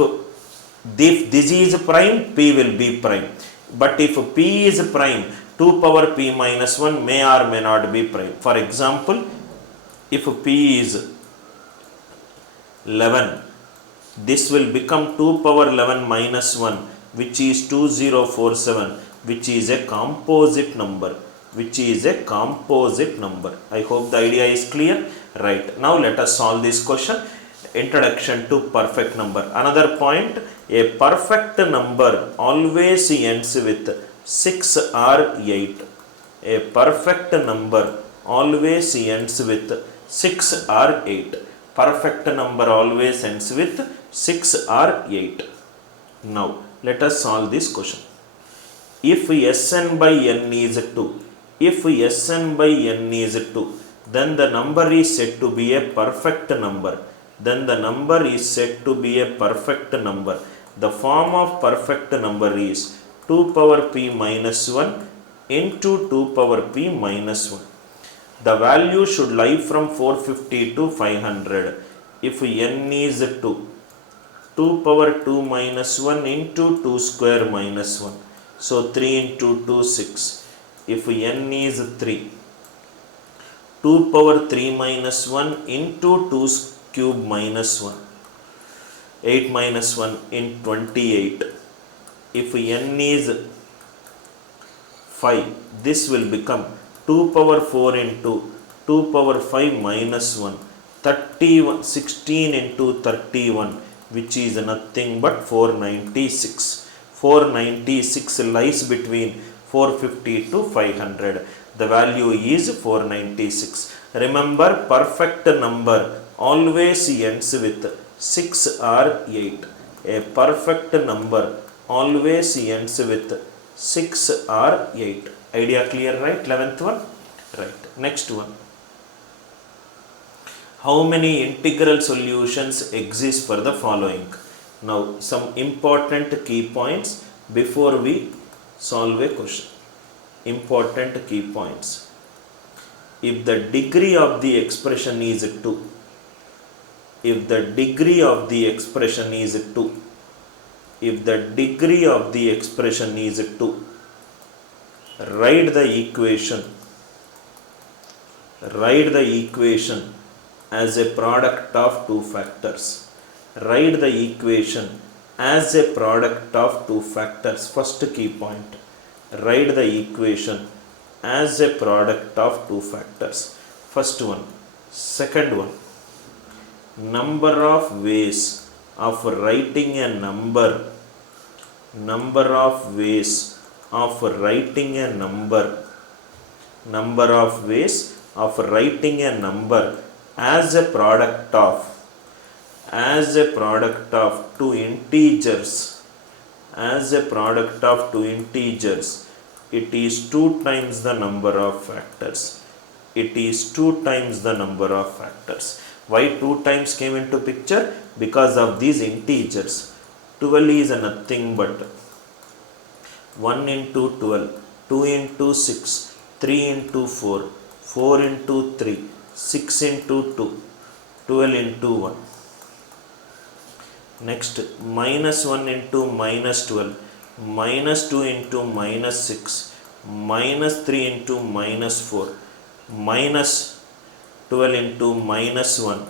this is prime, p will be prime. But if p is prime, 2 power p minus 1 may or may not be prime. For example, if p is 11, this will become 2 power 11 minus 1, which is 2047, which is a composite number. Which is a composite number. I hope the idea is clear. Right. Now let us solve this question. Introduction to perfect number. Another point, a perfect number always ends with 6 or 8. A perfect number always ends with 6 or 8. Perfect number always ends with 6 or 8. Now let us solve this question. If Sn by n is 2, if Sn by n is 2, then the number is said to be a perfect number. Then the number is said to be a perfect number. The form of perfect number is 2 power p minus 1 into 2 power p minus 1. The value should lie from 450 to 500. If n is 2, 2 power 2 minus 1 into 2 square minus 1. So 3 into 2, 6. If n is 3, 2 power 3 minus 1 into 2 cube minus 1. 8 minus 1 in 28. If n is 5, this will become 2 power 4 into 2 power 5 minus 1. 31, 16 into 31, which is nothing but 496. 496 lies between 450 to 500. The value is 496. Remember, perfect number always ends with 6 or 8. A perfect number always ends with 6 or 8. Idea clear, right? 11th one? Right. Next one. How many integral solutions exist for the following? Now, some important key points before we solve a question. Important key points. If the degree of the expression is 2, if the degree of the expression is 2, if the degree of the expression is 2, write the equation as a product of two factors. Write the equation as a product of two factors. First key point. Write the equation as a product of two factors. First one. Second one. Number of ways of writing a number. Number of ways of writing a number. Number of ways of writing a number as a product of two integers. As a product of two integers, it is 2 times the number of factors. It is 2 times the number of factors. Why 2 times came into picture? Because of these integers. 12 is nothing but 1 into 12, 2 into 6, 3 into 4, 4 into 3, 6 into 2, 12 into 1. Next, minus 1 into minus 12, minus 2 into minus 6, minus 3 into minus 4, minus 12 into minus 1,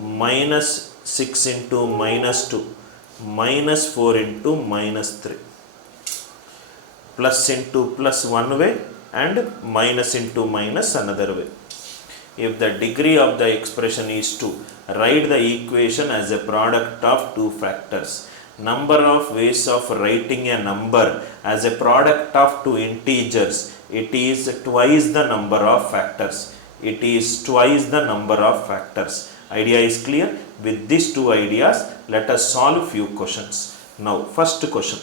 minus 6 into minus 2, minus 4 into minus 3. Plus into plus one way and minus into minus another way. If the degree of the expression is 2, write the equation as a product of two factors. Number of ways of writing a number as a product of two integers. It is twice the number of factors. It is twice the number of factors. Idea is clear? With these two ideas, let us solve few questions. Now, first question.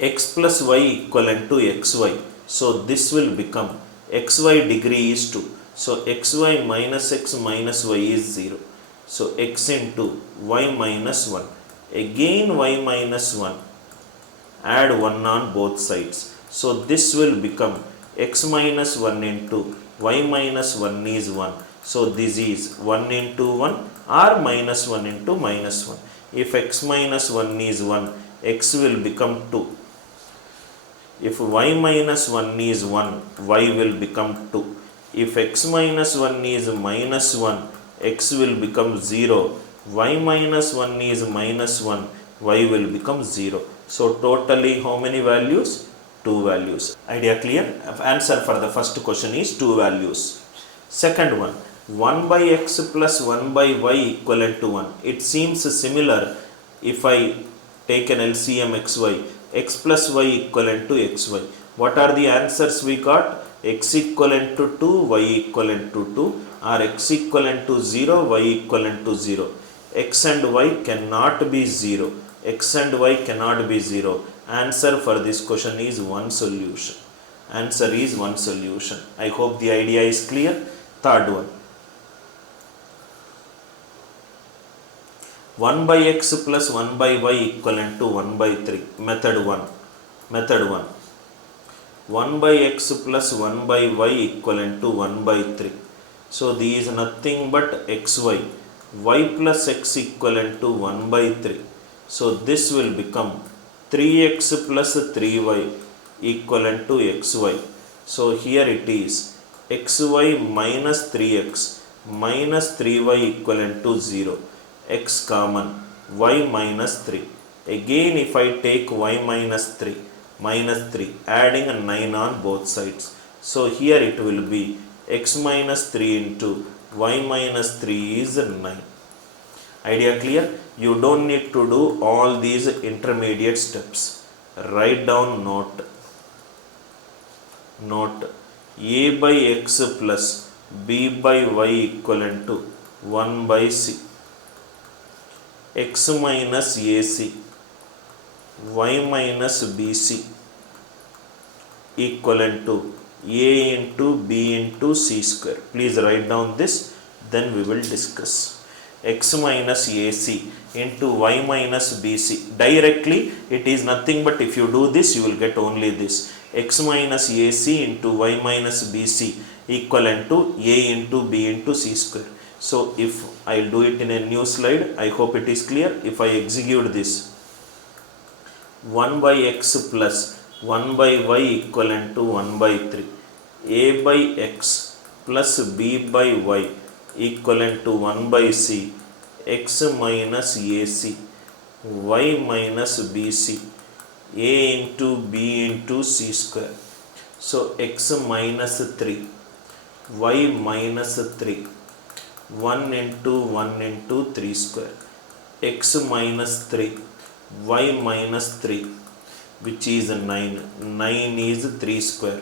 X plus y equivalent to xy. So this will become xy degree is 2. So xy minus x minus y is 0. So x into y minus 1. Again y minus 1. Add 1 on both sides. So this will become x minus 1 into y minus 1 is 1. So this is 1 into 1 or minus 1 into minus 1. If x minus 1 is 1, x will become 2. If y minus 1 is 1, y will become 2. If x minus 1 is minus 1, x will become 0. Y minus 1 is minus 1, y will become 0. So totally how many values? 2 values. Idea clear? Answer for the first question is 2 values. Second one, 1 by x plus 1 by y equivalent to 1. It seems similar if I take an LCM xy. X plus y equivalent to xy. What are the answers we got? X equivalent to 2, y equivalent to 2, or x equivalent to 0, y equivalent to 0. X and y cannot be 0. X and y cannot be 0. Answer for this question is one solution. Answer is one solution. I hope the idea is clear. Third one. 1 by x plus 1 by y equivalent to 1 by 3. Method 1. 1 by x plus 1 by y equivalent to 1 by 3. So this is nothing but xy. Y plus x equivalent to 1 by 3. So this will become 3x plus 3y equivalent to xy. So here it is xy minus 3x minus 3y equivalent to 0. X common, y minus 3. Again if I take y minus 3, adding a 9 on both sides. So here it will be x minus 3 into y minus 3 is 9. Idea clear? You don't need to do all these intermediate steps. Write down note. A by x plus b by y equivalent to 1 by c. X minus AC, y minus BC equivalent to A into B into C square. Please write down this, then we will discuss. X minus AC into y minus BC. Directly it is nothing but if you do this you will get only this. X minus AC into y minus BC equivalent to A into B into C square. So if I will do it in a new slide, I hope it is clear. If I execute this, 1 by x plus 1 by y equivalent to 1 by 3. A by x plus b by y equivalent to 1 by c. X minus AC, y minus bc, a into b into c square. So x minus 3, y minus 3. 1 into 3 square. X minus 3, y minus 3, which is 9. 9 is 3 square.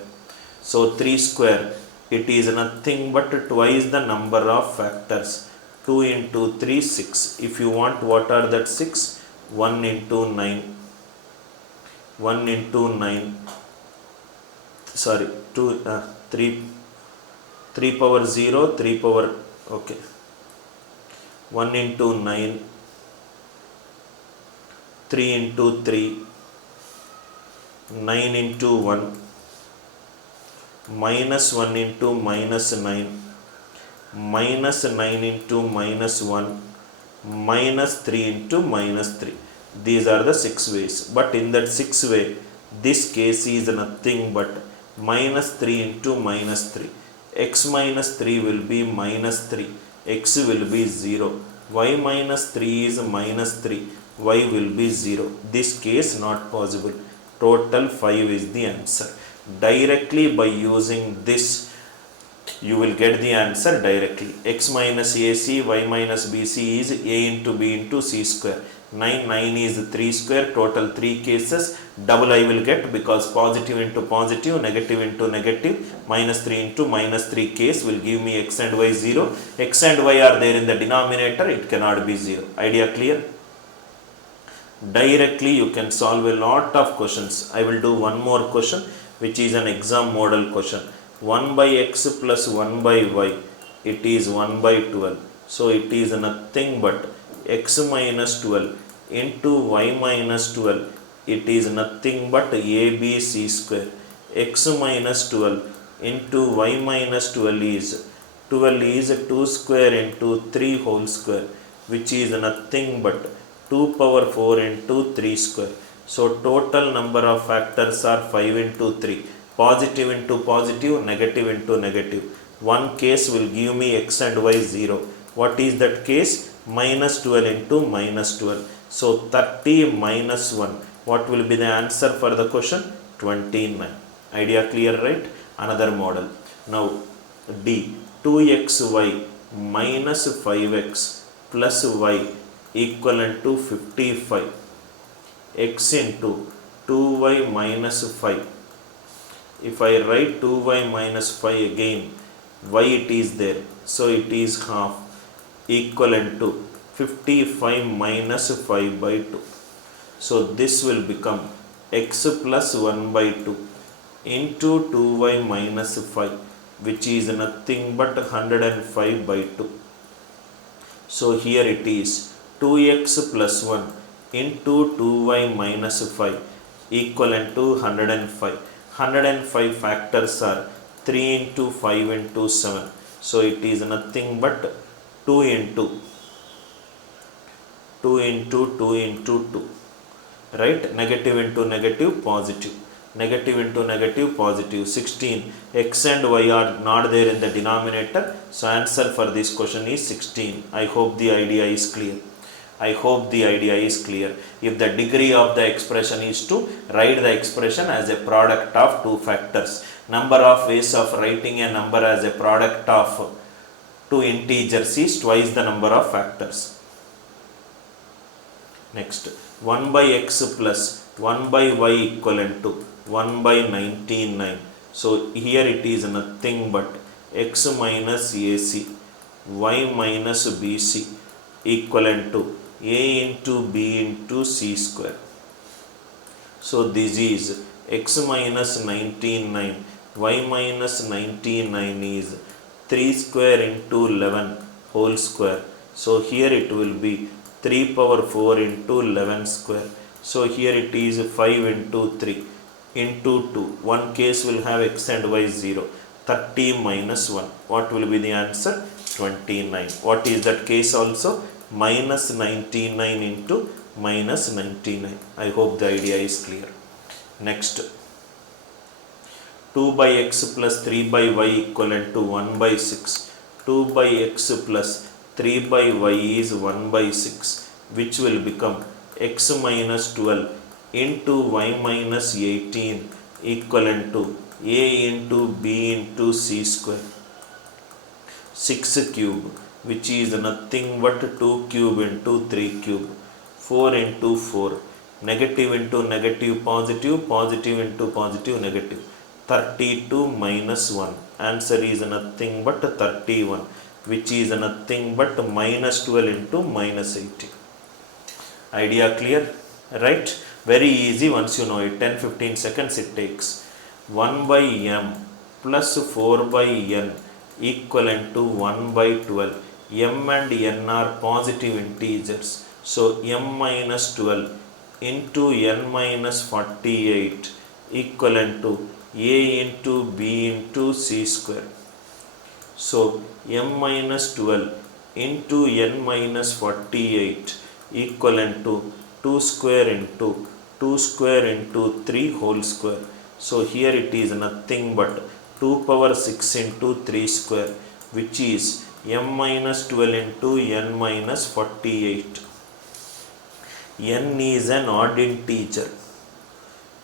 So 3 square, it is nothing but twice the number of factors. 2 into 3, 6. If you want what are that 6? 1 into 9. 1 into 9. Sorry, 3 power 0, 3 power, okay. 1 into 9, 3 into 3, 9 into 1, minus 1 into minus 9, minus 9 into minus 1, minus 3 into minus 3. These are the 6 ways. But in that 6 way, this case is nothing but minus 3 into minus 3. X minus 3 will be minus 3. X will be 0. y minus 3 is minus 3, y will be 0. This case not possible. Total 5 is the answer. Directly by using this, you will get the answer directly. X minus AC, y minus BC is A into B into C square. 9 is 3 square, total 3 cases. Double I will get because positive into positive, negative into negative, minus 3 into minus 3 case will give me x and y 0. X and y are there in the denominator, it cannot be 0. Idea clear? Directly you can solve a lot of questions. I will do one more question which is an exam model question. 1 by x plus 1 by y, it is 1 by 12. So it is nothing but x minus 12 into y minus 12, it is nothing but ABC square. X minus 12 into y minus 12 is 2 square into 3 whole square, which is nothing but 2 power 4 into 3 square. So total number of factors are 5 into 3. Positive into positive, negative into negative. One case will give me x and y 0. What is that case? Minus 12 into minus 12. So 30 minus 1. What will be the answer for the question? 29. Idea clear, right? Another model. Now D. 2xy minus 5x plus y equivalent to 55. X into 2y minus 5. If I write 2y minus 5 again, y it is there, so it is half, equivalent to 55 minus 5 by 2. So this will become x plus 1 by 2 into 2y minus 5, which is nothing but 105 by 2. So here it is 2x plus 1 into 2y minus 5 equivalent to 105. 105 factors are 3 into 5 into 7. So it is nothing but 2 into 2 into 2 into 2. Right? Negative into negative, positive. Negative into negative, positive. 16. X and y are not there in the denominator. So answer for this question is 16. I hope the idea is clear. I hope the idea is clear. If the degree of the expression is to write the expression as a product of two factors. Number of ways of writing a number as a product of two integers is twice the number of factors. Next, 1 by x plus 1 by y equivalent to 1 by 99. So here it is nothing but x minus AC, y minus BC equivalent to a into b into c square. So this is x minus 99, y minus 99 is 3 square into 11 whole square. So here it will be 3 power 4 into 11 square. So here it is 5 into 3 into 2. One case will have x and y 0. 30 minus 1. What will be the answer? 29. What is that case also? Minus 99 into minus 99. I hope the idea is clear. Next, 2 by x plus 3 by y equivalent to 1 by 6. 2 by x plus 3 by y is 1 by 6, which will become x minus 12 into y minus 18 equivalent to a into b into c square. 6 cube, which is nothing but 2 cube into 3 cube, 4 into 4, negative into negative, positive, positive into positive, negative, 32 minus 1, answer is nothing but 31, which is nothing but minus 12 into minus 18. Idea clear? Right? Very easy once you know it. 10-15 seconds it takes. 1 by m plus 4 by n equivalent to 1 by 12. M and n are positive integers. So m minus 12 into n minus 48 equivalent to a into b into c square. So m minus 12 into n minus 48 equivalent to 2 square into 2 square into 3 whole square. So here it is nothing but 2 power 6 into 3 square, which is m minus 12 into n minus 48. N is an odd integer.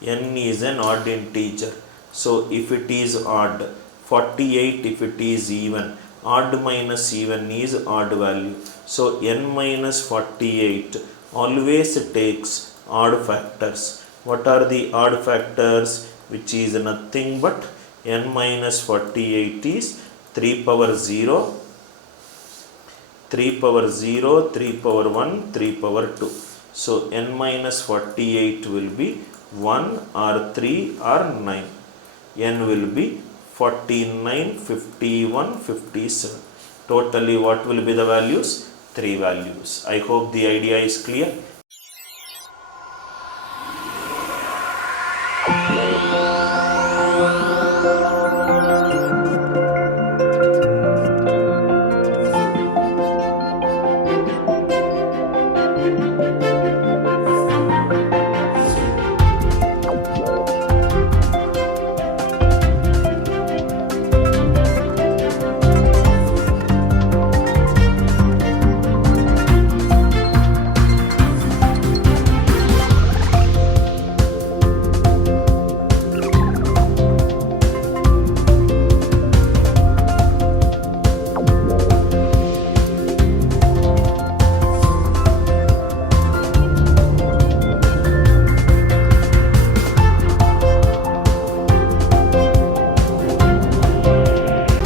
N is an odd integer. So if it is odd, 48 if it is even, odd minus even is odd value. So n minus 48 always takes odd factors. What are the odd factors? Which is nothing but n minus 48 is 3 power 0, 3 power 0, 3 power 1, 3 power 2. So n minus 48 will be 1 or 3 or 9. N will be 49, 51, 57. Totally what will be the values? 3 values. I hope the idea is clear.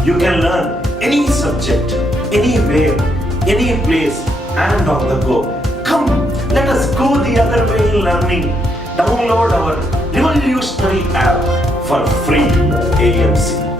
You can learn any subject, anywhere, any place, and on the go. Come, let us go the other way in learning. Download our revolutionary app for free AMC.